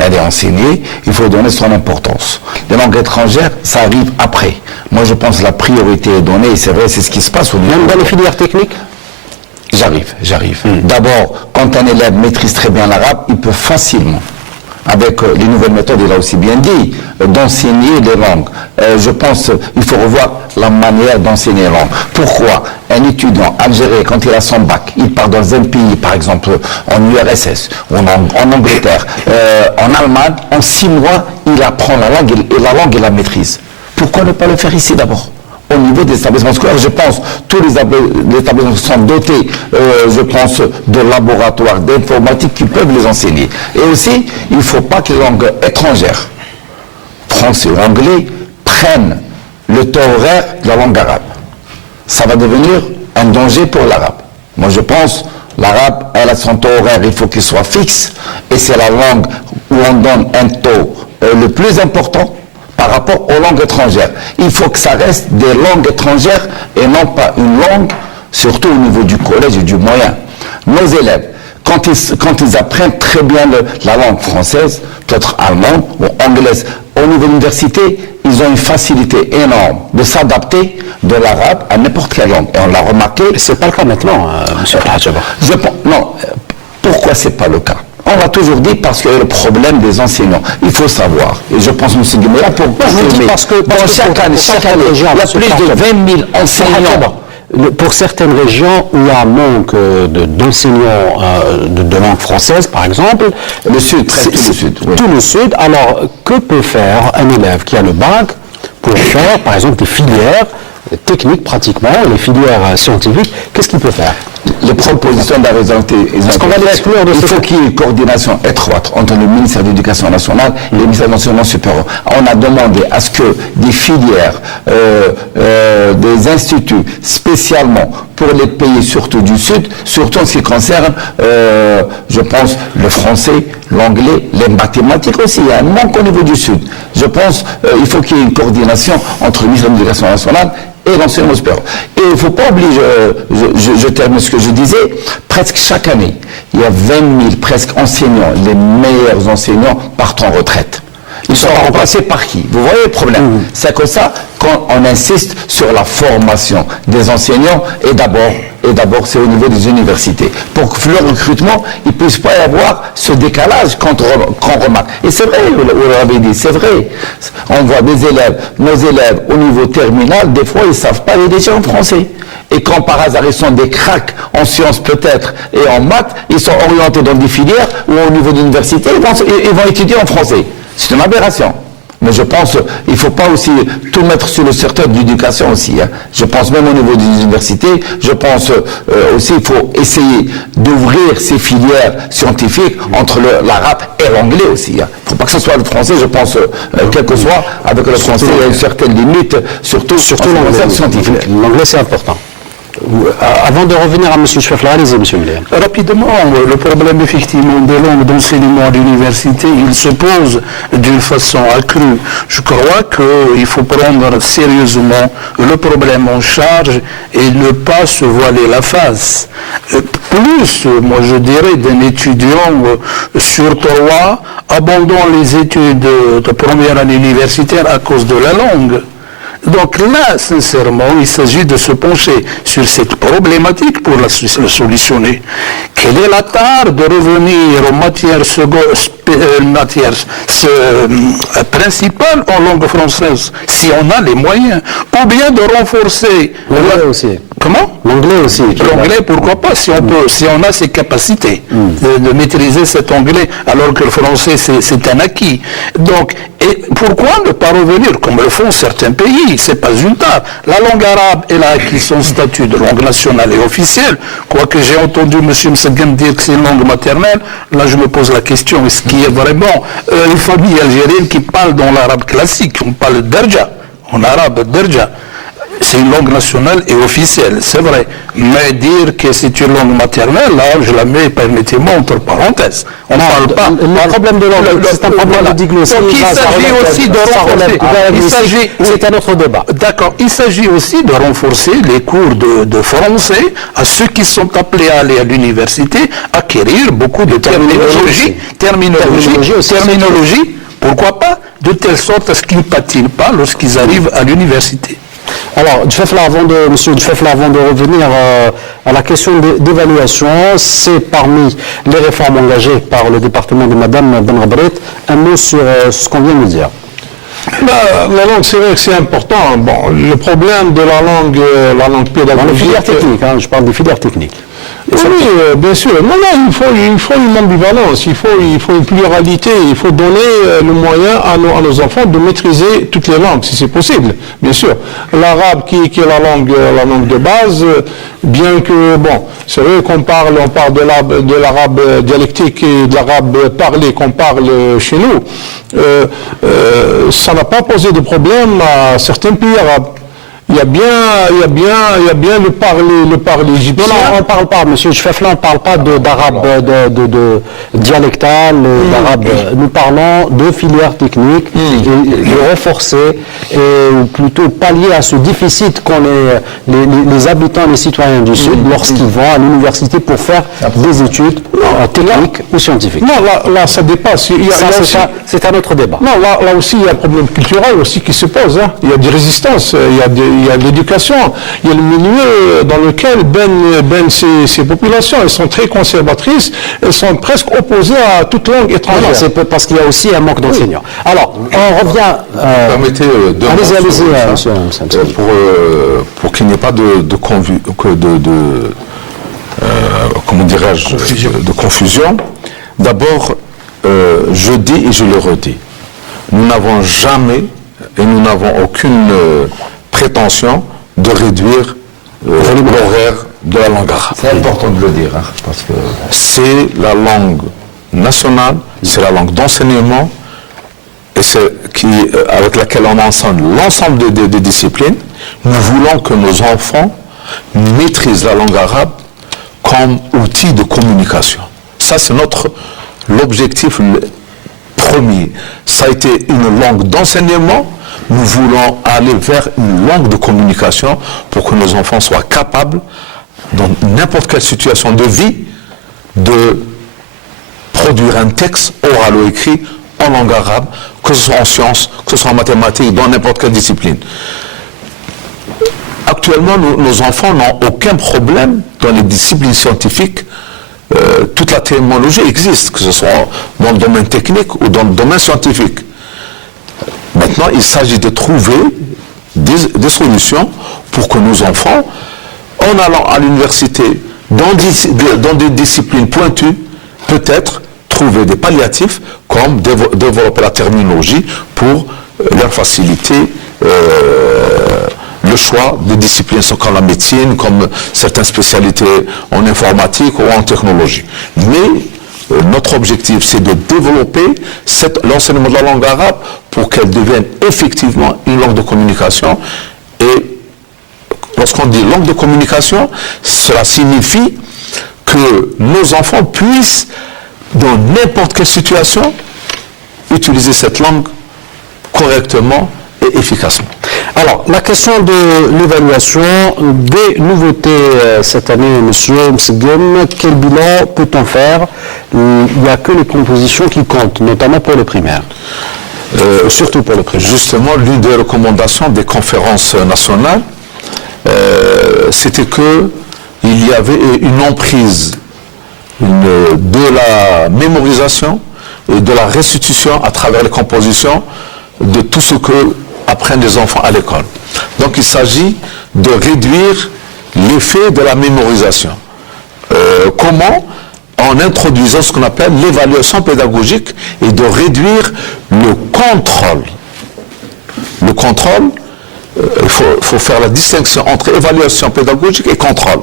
Elle est enseignée, il faut donner son importance. Les langues étrangères, ça arrive après. Moi je pense que la priorité est donnée, et c'est vrai, c'est ce qui se passe au niveau. Même dans les filières techniques? J'arrive. D'abord, quand un élève maîtrise très bien l'arabe, il peut facilement, avec les nouvelles méthodes, il a aussi bien dit, d'enseigner les langues. Je pense qu'il faut revoir la manière d'enseigner les langues. Pourquoi un étudiant algérien, quand il a son bac, il part dans un pays, par exemple en URSS, ou en Angleterre, en Allemagne, en 6 mois, il apprend la langue et la langue, il la maîtrise. Pourquoi ne pas le faire ici d'abord ? Au niveau des établissements scolaires, je pense, tous les établissements sont dotés, je pense, de laboratoires d'informatique qui peuvent les enseigner. Et aussi, il ne faut pas que les langues étrangères, français ou anglais, prennent le taux horaire de la langue arabe. Ça va devenir un danger pour l'arabe. Moi, je pense, l'arabe, elle a son taux horaire, il faut qu'il soit fixe, et c'est la langue où on donne un taux le plus important par rapport aux langues étrangères. Il faut que ça reste des langues étrangères et non pas une langue, surtout au niveau du collège et du moyen. Nos élèves, quand ils apprennent très bien la langue française, peut-être allemande ou anglaise, au niveau de l'université, ils ont une facilité énorme de s'adapter de l'arabe à n'importe quelle langue. Et on l'a remarqué. C'est pas le cas maintenant, monsieur Hadjaba. Non, pourquoi c'est pas le cas? On l'a toujours dit parce que le problème des enseignants, il faut savoir, et je pense que M. Guimela pour confirmer, dans chaque année, il y a plus de 20 000 enseignants. Pour certaines régions où il y a un manque d'enseignants de langue française, par exemple, le sud, presque tout le sud. Oui. Tout le sud. Alors, que peut faire un élève qui a le bac pour faire, par exemple, des filières techniques pratiquement, les filières scientifiques? Qu'est-ce qu'il peut faire? les propositions d'arrêté. Est-ce qu'on va l'exclure de Il ce faut fait? qu'il y ait une coordination étroite entre le ministère de l'Éducation nationale et le ministère de l'Enseignement supérieur. On a demandé à ce que des filières, des instituts spécialement pour les pays surtout du Sud, surtout en ce qui concerne, je pense, le français, l'anglais, les mathématiques aussi. Il y a un manque au niveau du Sud. Je pense il faut qu'il y ait une coordination entre le ministère de l'Éducation nationale et l'enseignement supérieur. Et il ne faut pas oublier, je termine ce que je disais, presque chaque année, il y a 20 000 presque enseignants, les meilleurs enseignants partent en retraite. Ils sont remplacés par qui? Vous voyez le problème? C'est que ça, quand on insiste sur la formation des enseignants, et d'abord c'est au niveau des universités, pour que le recrutement, il ne puisse pas y avoir ce décalage qu'on remarque. Et c'est vrai, vous l'avez dit, c'est vrai. On voit des élèves, nos élèves au niveau terminal, des fois ils ne savent pas rédiger en français. Et quand par hasard ils sont des cracks en sciences peut-être et en maths, ils sont orientés dans des filières ou au niveau de l'université, ils vont étudier en français. C'est une aberration. Mais je pense qu'il ne faut pas aussi tout mettre sur le secteur de l'éducation aussi. Hein. Je pense même au niveau des universités, je pense aussi qu'il faut essayer d'ouvrir ces filières scientifiques entre l'arabe et l'anglais aussi. Il ne faut pas que ce soit le français, je pense, quel que soit, avec le français, il y a une certaine limite, surtout l'anglais scientifique. L'anglais, c'est important. Avant de revenir à M. Chefla, allez-y, M. Moulian. Rapidement, le problème effectivement des langues d'enseignement à l'université, il se pose d'une façon accrue. Je crois qu'il faut prendre sérieusement le problème en charge et ne pas se voiler la face. Plus, moi je dirais, d'un étudiant sur 3 abandonne les études de première année universitaire à cause de la langue. Donc là, sincèrement, il s'agit de se pencher sur cette problématique pour la solutionner. Quelle est la tare de revenir aux matières principales en langue française, si on a les moyens, ou bien de renforcer... L'anglais aussi. Comment? L'anglais aussi. L'anglais, pourquoi pas, si on a ces capacités de maîtriser cet anglais, alors que le français, c'est un acquis. Donc, et pourquoi ne pas revenir, comme le font certains pays, c'est pas une tare. La langue arabe, elle a acquis son statut de langue nationale et officielle, quoique j'ai entendu M. Mseghem dire que c'est une langue maternelle, là je me pose la question, est-ce qu'il y a vraiment une famille algérienne qui parle dans l'arabe classique? On parle d'Arja, en arabe d'Arja. C'est une langue nationale et officielle, c'est vrai. Mais dire que c'est une langue maternelle, là, je la mets, permettez-moi, entre parenthèses. On ne parle pas... Le problème de langue, c'est un problème de diglossie. Donc il s'agit aussi de renforcer... C'est un autre débat. D'accord. Il s'agit aussi de renforcer les cours de français à ceux qui sont appelés à aller à l'université, acquérir beaucoup de terminologie, pourquoi pas, de telle sorte à ce qu'ils ne patinent pas lorsqu'ils arrivent à l'université. Alors, Monsieur Dufefla, avant de revenir à la question d'évaluation, c'est parmi les réformes engagées par le département de Mme Benrabret, un mot sur ce qu'on vient de dire. La langue, c'est vrai que c'est important. Bon, le problème de la langue pédagogique... Dans les filières techniques, hein, je parle des filières techniques. Oui, bien sûr. Non, il faut une ambivalence, il faut une pluralité, il faut donner le moyen à nos enfants de maîtriser toutes les langues, si c'est possible, bien sûr. L'arabe qui est la langue de base, bien que, bon, c'est vrai qu'on parle de l'arabe dialectique et de l'arabe parlé qu'on parle chez nous, ça n'a pas posé de problème à certains pays arabes. Il y a bien le parler égyptien. Non, on ne parle pas, monsieur Chefla, on ne parle pas d'arabe de dialectal, d'arabe. Nous parlons de filières techniques, et de renforcer, ou plutôt pallier à ce déficit qu'ont les habitants, les citoyens du Sud, lorsqu'ils vont à l'université pour faire des études techniques ou scientifiques. Non, là, ça dépasse. C'est un autre débat. Non, là aussi, il y a un problème culturel aussi qui se pose. Hein. Il y a des résistances, il y a de l'éducation, il y a le milieu dans lequel baignent ces populations. Elles sont très conservatrices, elles sont presque opposées à toute langue étrangère. Non, c'est parce qu'il y a aussi un manque d'enseignants. Alors, on revient... Permettez allez-y, pour qu'il n'y ait pas de confusion. D'abord, je dis et je le redis, nous n'avons jamais et nous n'avons aucune prétention de réduire l'horaire de la langue arabe. C'est important de le dire, hein, parce que... C'est la langue nationale, c'est la langue d'enseignement, et c'est avec laquelle on enseigne l'ensemble des disciplines. Nous voulons que nos enfants maîtrisent la langue arabe comme outil de communication. Ça, c'est l'objectif premier. Ça a été une langue d'enseignement. Nous voulons aller vers une langue de communication pour que nos enfants soient capables, dans n'importe quelle situation de vie, de produire un texte oral ou écrit en langue arabe, que ce soit en sciences, que ce soit en mathématiques, dans n'importe quelle discipline. Actuellement, nos enfants n'ont aucun problème dans les disciplines scientifiques. Toute la terminologie existe, que ce soit dans le domaine technique ou dans le domaine scientifique. Maintenant, il s'agit de trouver des solutions pour que nos enfants, en allant à l'université, dans des disciplines pointues, peut-être trouver des palliatifs comme développer la terminologie pour leur faciliter le choix de disciplines comme la médecine, comme certaines spécialités en informatique ou en technologie. Mais notre objectif, c'est de développer l'enseignement de la langue arabe pour qu'elle devienne effectivement une langue de communication. Et lorsqu'on dit langue de communication, cela signifie que nos enfants puissent, dans n'importe quelle situation, utiliser cette langue correctement et efficacement. Alors, la question de l'évaluation, des nouveautés cette année, monsieur Msegem, quel bilan peut-on faire? Il n'y a que les compositions qui comptent, notamment pour le primaire. Surtout pour le primaire. Justement, l'une des recommandations des conférences nationales, c'était qu'il y avait une emprise de la mémorisation et de la restitution à travers les compositions de tout ce que apprennent les enfants à l'école. Donc il s'agit de réduire l'effet de la mémorisation. Comment? En introduisant ce qu'on appelle l'évaluation pédagogique et de réduire le contrôle. Le contrôle, il faut faire la distinction entre évaluation pédagogique et contrôle.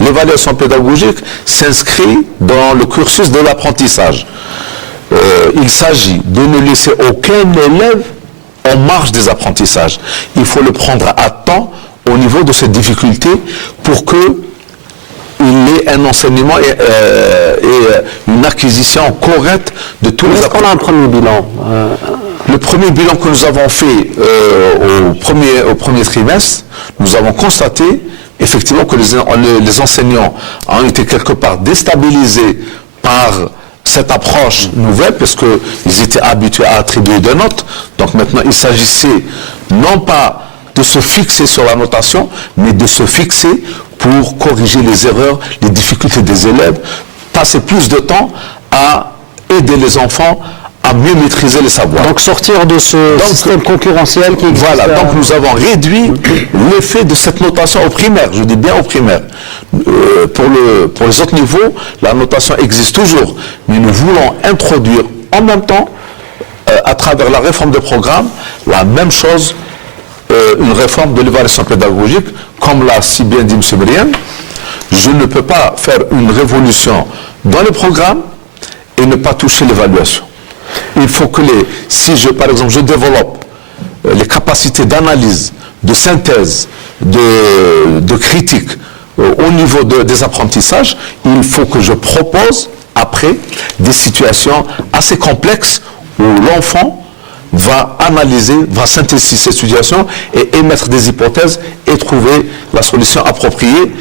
L'évaluation pédagogique s'inscrit dans le cursus de l'apprentissage. Il s'agit de ne laisser aucun élève en marge des apprentissages. Il faut le prendre à temps au niveau de ses difficultés pour qu'il ait un enseignement et une acquisition correcte de tous les apprentissages. Est-ce qu'on a un premier bilan Le premier bilan que nous avons fait au premier trimestre, nous avons constaté effectivement que les enseignants ont été quelque part déstabilisés par cette approche nouvelle, parce qu'ils étaient habitués à attribuer des notes. Donc maintenant, il s'agissait non pas de se fixer sur la notation, mais de se fixer pour corriger les erreurs, les difficultés des élèves, passer plus de temps à aider les enfants à mieux maîtriser les savoirs. Donc sortir de ce système concurrentiel qui existe. Voilà, donc nous avons réduit l'effet de cette notation au primaire, je dis bien au primaire. Pour les autres niveaux, la notation existe toujours, mais nous voulons introduire en même temps, à travers la réforme des programmes, la même chose, une réforme de l'évaluation pédagogique, comme l'a si bien dit M. Brian. Je ne peux pas faire une révolution dans les programmes et ne pas toucher l'évaluation. Il faut que par exemple, je développe les capacités d'analyse, de synthèse, de critique au niveau des apprentissages, il faut que je propose après des situations assez complexes où l'enfant va analyser, va synthétiser ces situations et émettre des hypothèses et trouver la solution appropriée.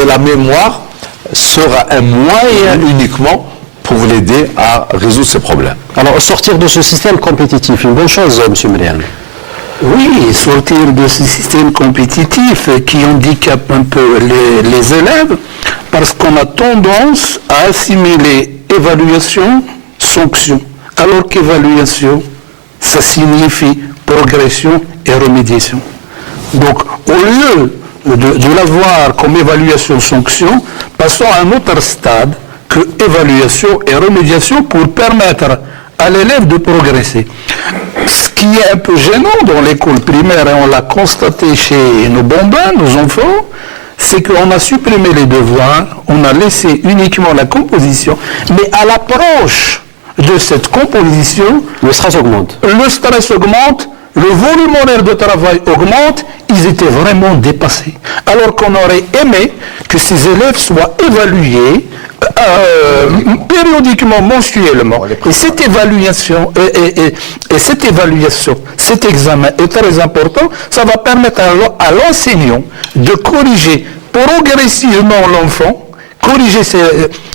Et la mémoire sera un moyen uniquement pour l'aider à résoudre ces problèmes. Alors, sortir de ce système compétitif, une bonne chose, M. Merian. Oui, sortir de ce système compétitif qui handicape un peu les élèves, parce qu'on a tendance à assimiler évaluation, sanction, alors qu'évaluation, ça signifie progression et remédiation. Donc, au lieu de l'avoir comme évaluation-sanction, passons à un autre stade que évaluation et remédiation pour permettre à l'élève de progresser. Ce qui est un peu gênant dans l'école primaire, et on l'a constaté chez nos bambins, nos enfants, c'est qu'on a supprimé les devoirs, on a laissé uniquement la composition, mais à l'approche de cette composition, Le stress augmente. le stress augmente, le volume horaire de travail augmente, ils étaient vraiment dépassés. Alors qu'on aurait aimé que ces élèves soient évalués périodiquement, mensuellement. Et cette évaluation, cet examen est très important. Ça va permettre à l'enseignant de corriger progressivement l'enfant, corriger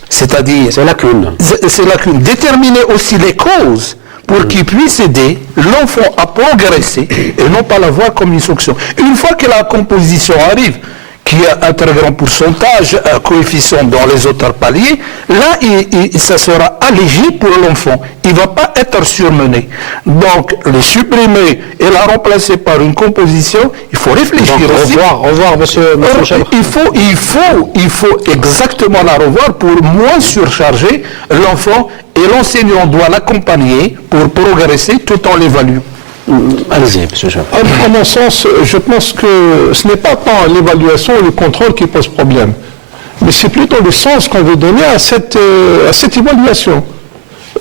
c'est-à-dire C'est lacune. ces lacunes, déterminer aussi les causes pour qu'il puisse aider l'enfant à progresser et non pas la voir comme une sanction. Une fois que la composition arrive, qui a un très grand pourcentage, un coefficient dans les autres paliers, là, ça sera allégé pour l'enfant. Il ne va pas être surmené. Donc, le supprimer et la remplacer par une composition, il faut réfléchir Donc, aussi. revoir, monsieur Chèvre. Il faut exactement la revoir pour moins surcharger l'enfant et l'enseignant doit l'accompagner pour progresser tout en l'évaluant. Allez-y, monsieur Chèvre. À mon sens, je pense que ce n'est pas tant l'évaluation ou le contrôle qui pose problème, mais c'est plutôt le sens qu'on veut donner à cette évaluation.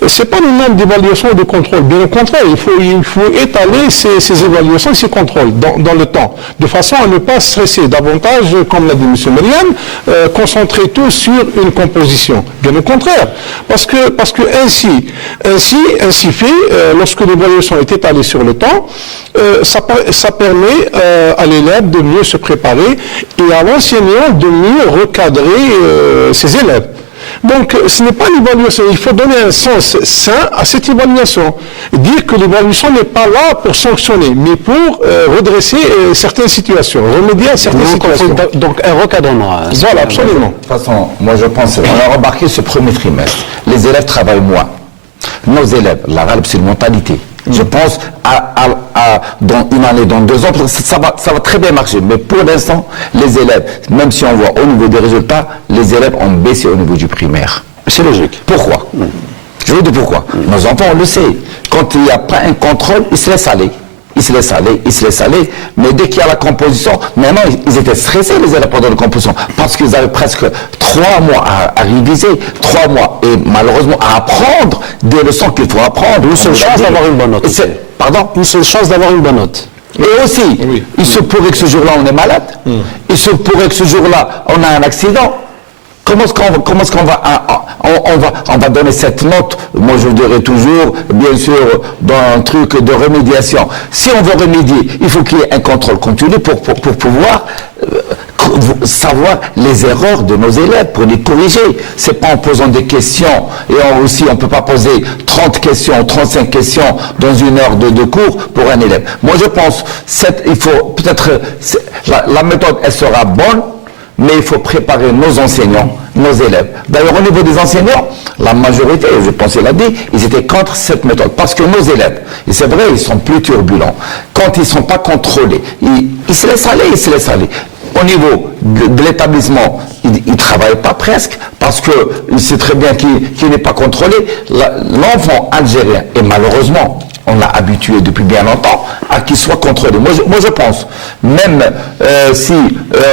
Ce n'est pas le nombre d'évaluations ou de contrôle. Bien au contraire, il faut étaler ces évaluations et ces contrôles dans le temps, de façon à ne pas stresser davantage, comme l'a dit M. Merian, concentrer tout sur une composition. Bien au contraire, parce que ainsi fait, lorsque l'évaluation est étalée sur le temps, ça permet à l'élève de mieux se préparer et à l'enseignant de mieux recadrer ses élèves. Donc, ce n'est pas l'évaluation. Il faut donner un sens sain à cette évaluation. Dire que l'évaluation n'est pas là pour sanctionner, mais pour redresser certaines situations, remédier à certaines situations. Donc, un recadrement. Voilà, absolument. De toute façon, moi je pense, on a remarqué ce premier trimestre, les élèves travaillent moins. Nos élèves, l'arabe c'est une mentalité. Je pense dans une année, dans 2 ans, ça va très bien marcher. Mais pour l'instant, les élèves, même si on voit au niveau des résultats, les élèves ont baissé au niveau du primaire. C'est logique. Pourquoi? Je vous dis pourquoi. Nos enfants, on le sait. Quand il n'y a pas un contrôle, ils se laissent aller. Ils se laissent aller, mais dès qu'il y a la composition, maintenant ils étaient stressés les élèves pendant la composition, parce qu'ils avaient presque 3 mois à réviser, 3 mois, et malheureusement à apprendre des leçons qu'il faut apprendre. Une seule chance d'avoir une bonne note. Pardon? Une seule chance d'avoir une bonne note. Et aussi, il se pourrait que ce jour-là on est malade, il se pourrait que ce jour-là on a un accident. Comment est-ce qu'on va donner cette note? Moi, je dirais toujours, bien sûr, dans un truc de remédiation. Si on veut remédier, il faut qu'il y ait un contrôle continu pour pouvoir savoir les erreurs de nos élèves, pour les corriger. C'est pas en posant des questions, et on peut pas poser 30 questions, 35 questions dans une heure de cours pour un élève. Moi, je pense, il faut peut-être, la méthode, elle sera bonne, mais il faut préparer nos enseignants, nos élèves. D'ailleurs, au niveau des enseignants, la majorité, je pense qu'il a dit, ils étaient contre cette méthode. Parce que nos élèves, et c'est vrai, ils sont plus turbulents. Quand ils ne sont pas contrôlés, ils se laissent aller, Au niveau de l'établissement, ils ne travaillent pas presque, parce que c'est très bien qu'il n'est pas contrôlé. L'enfant algérien, et malheureusement, on l'a habitué depuis bien longtemps à qu'il soit contrôlé. Moi, je pense, même si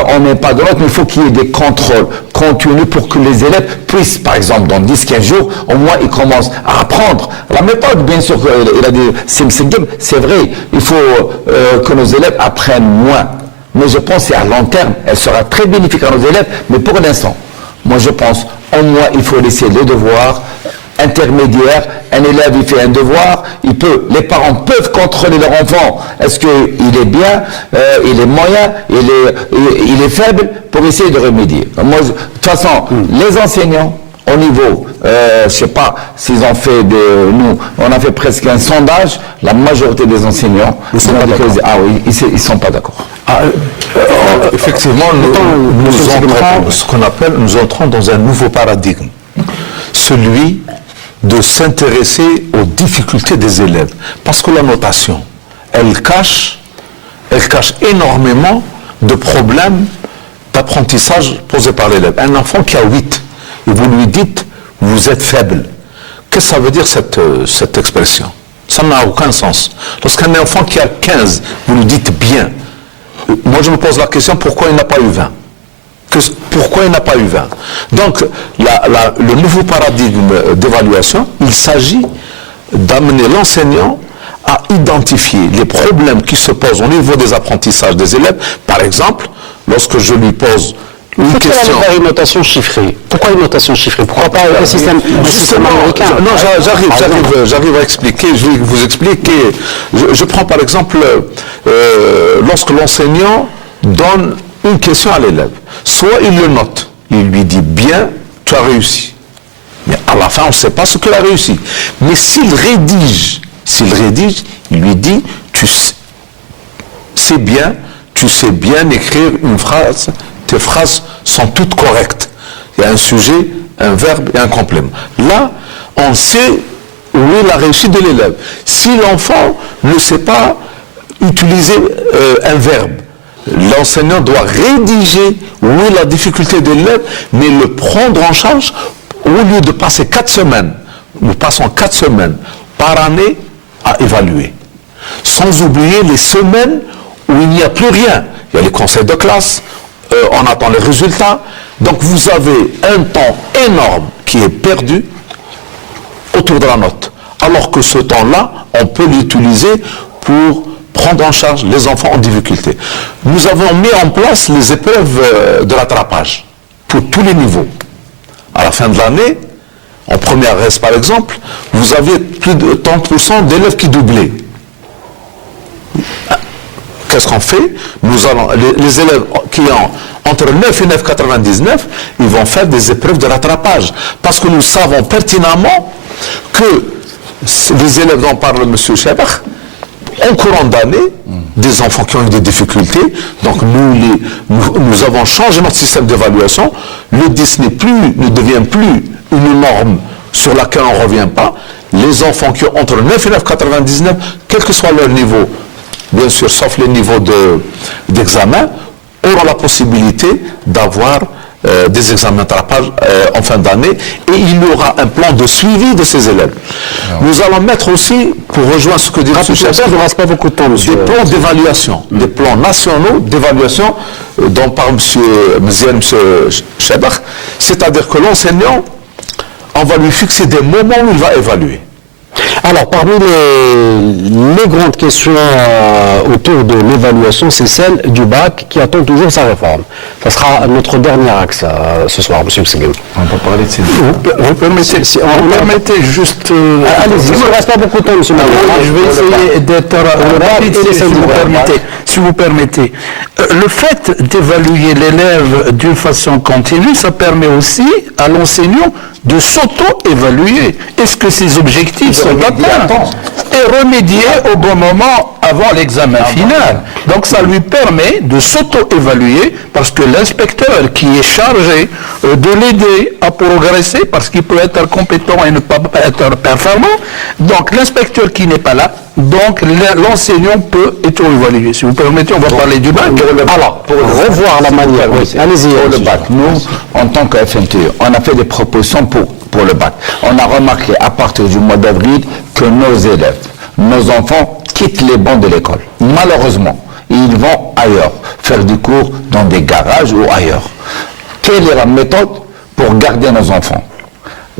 on n'est pas de l'autre, mais il faut qu'il y ait des contrôles continus pour que les élèves puissent, par exemple, dans 10-15 jours, au moins, ils commencent à apprendre. La méthode, bien sûr, il a dit, c'est vrai, il faut que nos élèves apprennent moins. Mais je pense qu'à long terme, elle sera très bénéfique à nos élèves, mais pour l'instant, moi je pense, au moins, il faut laisser les devoirs intermédiaire, un élève il fait un devoir, les parents peuvent contrôler leur enfant, est-ce qu'il est bien, il est moyen, il est faible, pour essayer de remédier. Moi, de toute façon, les enseignants, au niveau, je sais pas s'ils ont fait nous, on a fait presque un sondage, la majorité des enseignants, ils sont pas d'accord. Effectivement, nous entrons dans un nouveau paradigme, celui de s'intéresser aux difficultés des élèves. Parce que la notation, elle cache énormément de problèmes d'apprentissage posés par l'élève. Un enfant qui a 8, et vous lui dites, vous êtes faible. Qu'est-ce que ça veut dire cette expression? Ça n'a aucun sens. Lorsqu'un enfant qui a 15, vous lui dites bien. Moi je me pose la question, pourquoi il n'a pas eu 20? pourquoi il n'a pas eu 20. Donc, le nouveau paradigme d'évaluation, il s'agit d'amener l'enseignant à identifier les problèmes qui se posent au niveau des apprentissages des élèves. Par exemple, lorsque je lui pose une question... Pourquoi une notation chiffrée? Pourquoi une notation chiffrée? Pourquoi pas un système américain? Non, j'arrive à expliquer, je vais vous expliquer. Je prends par exemple, lorsque l'enseignant donne une question à l'élève, soit il le note, il lui dit bien, tu as réussi. Mais à la fin, on ne sait pas ce qu'il a réussi. Mais s'il rédige, il lui dit, tu sais bien écrire une phrase, tes phrases sont toutes correctes. Il y a un sujet, un verbe et un complément. Là, on sait où est la réussite de l'élève. Si l'enfant ne sait pas utiliser un verbe, l'enseignant doit rédiger où est la difficulté de l'élève, mais le prendre en charge au lieu de passer 4 semaines. Nous passons 4 semaines par année à évaluer. Sans oublier les semaines où il n'y a plus rien. Il y a les conseils de classe, on attend les résultats. Donc vous avez un temps énorme qui est perdu autour de la note. Alors que ce temps-là, on peut l'utiliser pour prendre en charge les enfants en difficulté. Nous avons mis en place les épreuves de rattrapage pour tous les niveaux. À la fin de l'année, en première RS par exemple, vous aviez plus de 30% d'élèves qui doublaient. Qu'est-ce qu'on fait? Les élèves qui ont entre 9 et 9,99, ils vont faire des épreuves de rattrapage. Parce que nous savons pertinemment que les élèves dont parle M. Chebach, en courant d'année, des enfants qui ont eu des difficultés, donc nous avons changé notre système d'évaluation. Le 10 ne devient plus une norme sur laquelle on ne revient pas. Les enfants qui ont entre 9 et 9,99, quel que soit leur niveau, bien sûr, sauf les niveaux d'examen, auront la possibilité d'avoir des examens de rattrapage en fin d'année, et il y aura un plan de suivi de ces élèves. Nous allons mettre aussi, pour rejoindre ce que dit M. Chebach, il ne reste pas beaucoup de temps, monsieur. des plans d'évaluation, des plans nationaux d'évaluation dont parle M. Chebach, c'est-à-dire que l'enseignant, on va lui fixer des moments où il va évaluer. Alors, parmi les grandes questions autour de l'évaluation, c'est celle du bac qui attend toujours sa réforme. Ça sera notre dernier axe ce soir, M. Bseghem. On peut parler de ces Vous permettez juste... Allez-y, il ne reste pas beaucoup de temps, M. Je vais essayer d'être rapide, si vous permettez. Le fait d'évaluer l'élève d'une façon continue, ça permet aussi à l'enseignant de s'auto-évaluer. Est-ce que ses objectifs sont atteints? Et remédier au bon moment avant l'examen final. Donc ça lui permet de s'auto-évaluer parce que l'inspecteur qui est chargé de l'aider à progresser, parce qu'il peut être compétent et ne pas être performant, donc l'inspecteur qui n'est pas là, donc l'enseignant peut auto-évaluer. Si vous permettez, on va parler du bac. Alors, pour revoir la manière, allez-y. Pour le bac, nous, en tant que FNTE, on a fait des propositions pour le bac. On a remarqué à partir du mois d'avril que nos élèves, nos enfants quittent les bancs de l'école. Malheureusement, ils vont ailleurs, faire des cours dans des garages ou ailleurs. Quelle est la méthode pour garder nos enfants?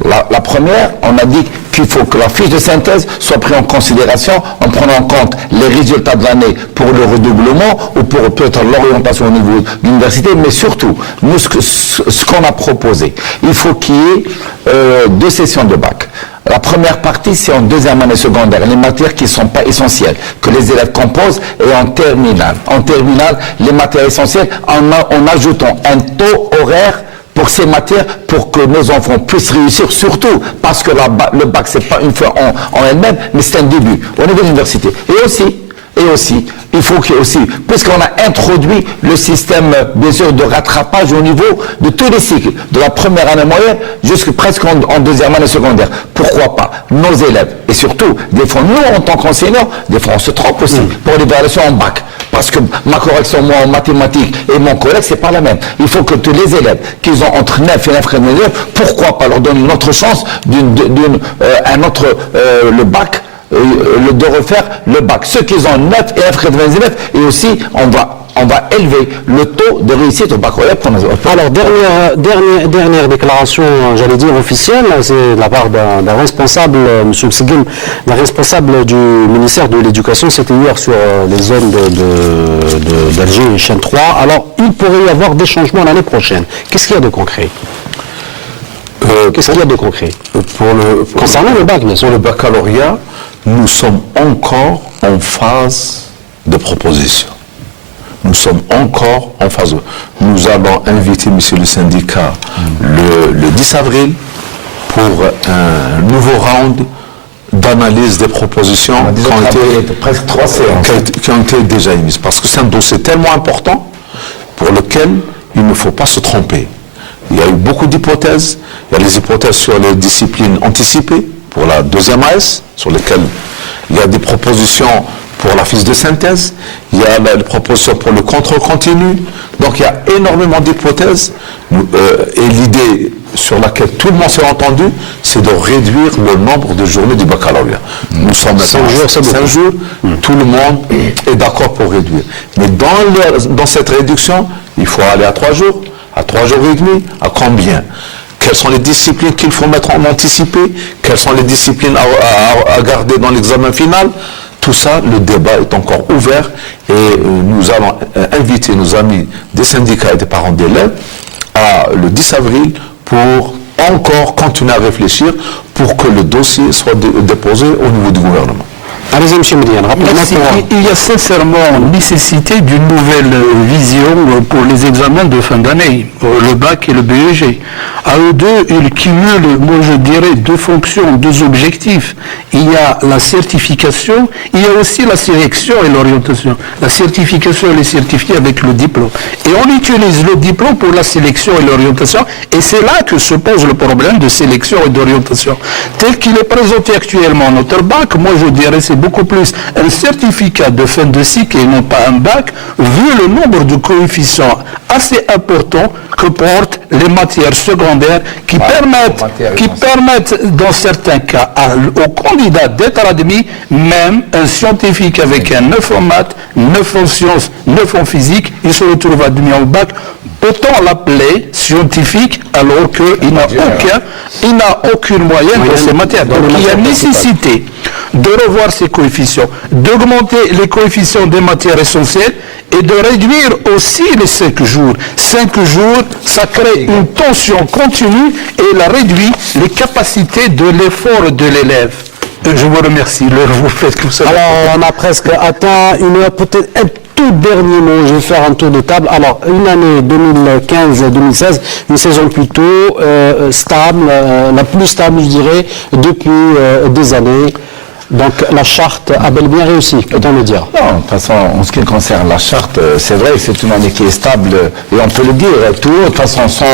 La première, on a dit qu'il faut que la fiche de synthèse soit prise en considération en prenant en compte les résultats de l'année pour le redoublement ou pour peut-être l'orientation au niveau de l'université, mais surtout, nous, ce qu'on a proposé, il faut qu'il y ait 2 sessions de bac. La première partie, c'est en deuxième année secondaire, les matières qui ne sont pas essentielles, que les élèves composent, et en terminale. En terminale, les matières essentielles, en ajoutant un taux horaire pour ces matières, pour que nos enfants puissent réussir, surtout parce que le bac, c'est pas une fin en elle-même, mais c'est un début au niveau de l'université. Et aussi, il faut qu'il y ait aussi, puisqu'on a introduit le système, bien sûr, de rattrapage au niveau de tous les cycles, de la première année moyenne jusqu'à presque en deuxième année secondaire. Pourquoi pas nos élèves, et surtout, des fois, nous, en tant qu'enseignants, des fois, on se trompe aussi pour l'évaluation en bac. Parce que ma correction, moi, en mathématiques, et mon collègue, c'est pas la même. Il faut que tous les élèves, qu'ils ont entre 9 et 9,99, pourquoi pas leur donner une autre chance, le bac, de refaire le bac. Ceux qui ont 9 et 9,99, et aussi, on va on va élever le taux de réussite au baccalauréat. Alors, dernière déclaration, j'allais dire officielle, c'est de la part d'un responsable, M. Mseghem, d'un responsable du ministère de l'Éducation, c'était hier sur les zones d'Alger et Chaîne 3. Alors, il pourrait y avoir des changements l'année prochaine. Qu'est-ce qu'il y a de concret? Qu'est-ce qu'il y a de concret concernant le bac, bien sûr. Pour le baccalauréat, nous sommes encore en phase de proposition. Nous sommes encore en phase de... Nous allons inviter, monsieur le syndicat, le 10 avril pour un nouveau round d'analyse des propositions presque 3 séances qui ont été déjà émises. Parce que c'est un dossier tellement important pour lequel il ne faut pas se tromper. Il y a eu beaucoup d'hypothèses. Il y a les hypothèses sur les disciplines anticipées pour la deuxième AS, sur lesquelles il y a des propositions pour la fiche de synthèse, il y a les propositions pour le contrôle continu. Donc il y a énormément d'hypothèses. Et l'idée sur laquelle tout le monde s'est entendu, c'est de réduire le nombre de journées du baccalauréat. Nous sommes maintenant 5 jours, tout le monde est d'accord pour réduire. Mais dans cette réduction, il faut aller à 3 jours, à 3 jours et demi, à combien? Quelles sont les disciplines qu'il faut mettre en anticipé? Quelles sont les disciplines à garder dans l'examen final? Tout ça, le débat est encore ouvert et nous allons inviter nos amis des syndicats et des parents d'élèves le 10 avril pour encore continuer à réfléchir pour que le dossier soit déposé au niveau du gouvernement. Allez-y, M. Mediane, rapidement. Il y a sincèrement nécessité d'une nouvelle vision pour les examens de fin d'année, le bac et le BEG. À eux deux, ils cumulent, moi je dirais, 2 fonctions, 2 objectifs. Il y a la certification, il y a aussi la sélection et l'orientation. La certification, elle est certifiée avec le diplôme. Et on utilise le diplôme pour la sélection et l'orientation, et c'est là que se pose le problème de sélection et d'orientation. Tel qu'il est présenté actuellement notre bac, moi je dirais c'est beaucoup plus un certificat de fin de cycle et non pas un bac, vu le nombre de coefficients assez importants que portent les matières secondaires qui permettent dans certains cas aux candidats d'être admis, même un scientifique avec un 9 en maths, 9 en sciences, 9 en physique, il se retrouve admis au bac. Peut-on l'appeler scientifique alors qu'il n'a aucune moyenne dans ces matières? Donc il y a nécessité de revoir ces coefficients, d'augmenter les coefficients des matières essentielles et de réduire aussi les 5 jours. 5 jours, ça crée une tension continue et elle réduit les capacités de l'effort de l'élève. Je vous remercie. Vous faites comme ça. Alors, on a presque atteint une heure, peut-être un tout dernier mot. Je vais faire un tour de table. Alors, une année 2015-2016, une saison plutôt stable, la plus stable, je dirais, depuis des années. Donc, la charte a bel et bien réussi, peut-on le dire? Non, de toute façon, en ce qui concerne la charte, c'est vrai que c'est une année qui est stable, et on peut le dire, tout de toute façon, sans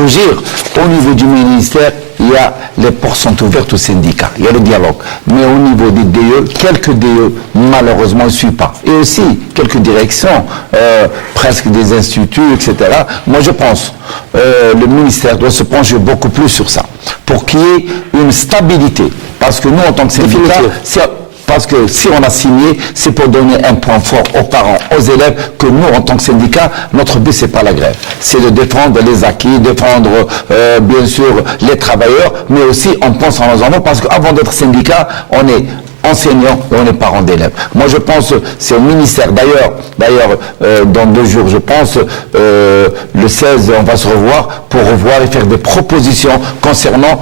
rougir, au niveau du ministère, il y a les portes sont ouvertes aux syndicats, il y a le dialogue. Mais au niveau des DE, quelques DE, malheureusement, ne suivent pas. Et aussi, quelques directions, presque des instituts, etc. Moi, je pense, le ministère doit se pencher beaucoup plus sur ça, pour qu'il y ait une stabilité. Parce que nous, en tant que syndicat, parce que si on a signé, c'est pour donner un point fort aux parents, aux élèves, que nous, en tant que syndicat, notre but, c'est pas la grève. C'est de défendre les acquis, défendre, bien sûr, les travailleurs, mais aussi on pense en nos enfants, parce qu'avant d'être syndicat, on est enseignants et on est parents d'élèves. Moi, je pense, c'est au ministère. D'ailleurs, dans 2 jours, je pense, le 16, on va se revoir pour revoir et faire des propositions concernant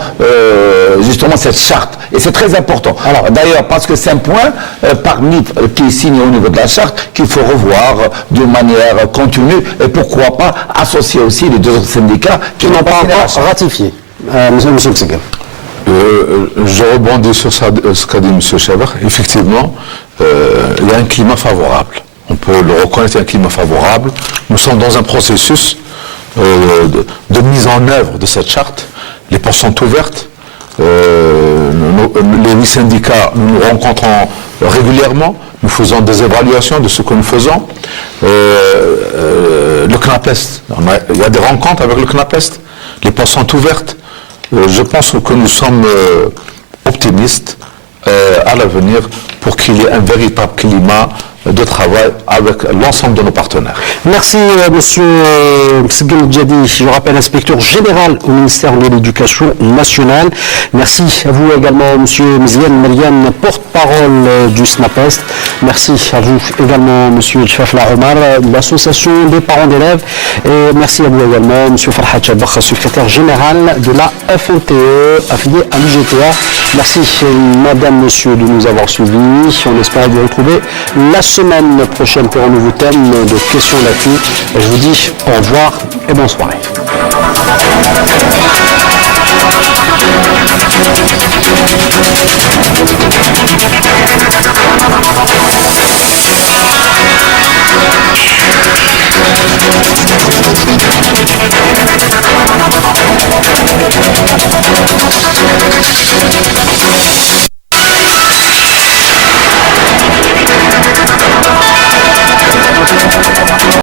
justement cette charte. Et c'est très important. Alors, d'ailleurs, parce que c'est un point parmi qui est signé au niveau de la charte qu'il faut revoir d'une manière continue et pourquoi pas associer aussi les 2 autres syndicats qui n'ont pas encore ratifié. Monsieur Mseghem. Je rebondis sur ce qu'a dit M. Cheber. Effectivement, il y a un climat favorable. On peut le reconnaître, il y a un climat favorable. Nous sommes dans un processus de mise en œuvre de cette charte. Les portes sont ouvertes. Les 8 syndicats, nous nous rencontrons régulièrement. Nous faisons des évaluations de ce que nous faisons. Le CNAPEST, il y a des rencontres avec le CNAPEST. Les portes sont ouvertes. Je pense que nous sommes optimistes à l'avenir pour qu'il y ait un véritable climat de travail avec l'ensemble de nos partenaires. Merci, monsieur Msegel Djadi, je rappelle inspecteur général au ministère de l'Éducation nationale. Merci à vous également, monsieur Mziane Mariane, porte-parole du SNAPEST. Merci à vous également, monsieur Djfafla Omar, de l'association des parents d'élèves. Et merci à vous également, monsieur Farhat Chabakh, secrétaire général de la FNTE, affilié à l'UGTA. Merci, madame, monsieur, de nous avoir suivis. On espère vous retrouver la semaine prochaine pour un nouveau thème de questions d'actu. Je vous dis au revoir et bonne soirée.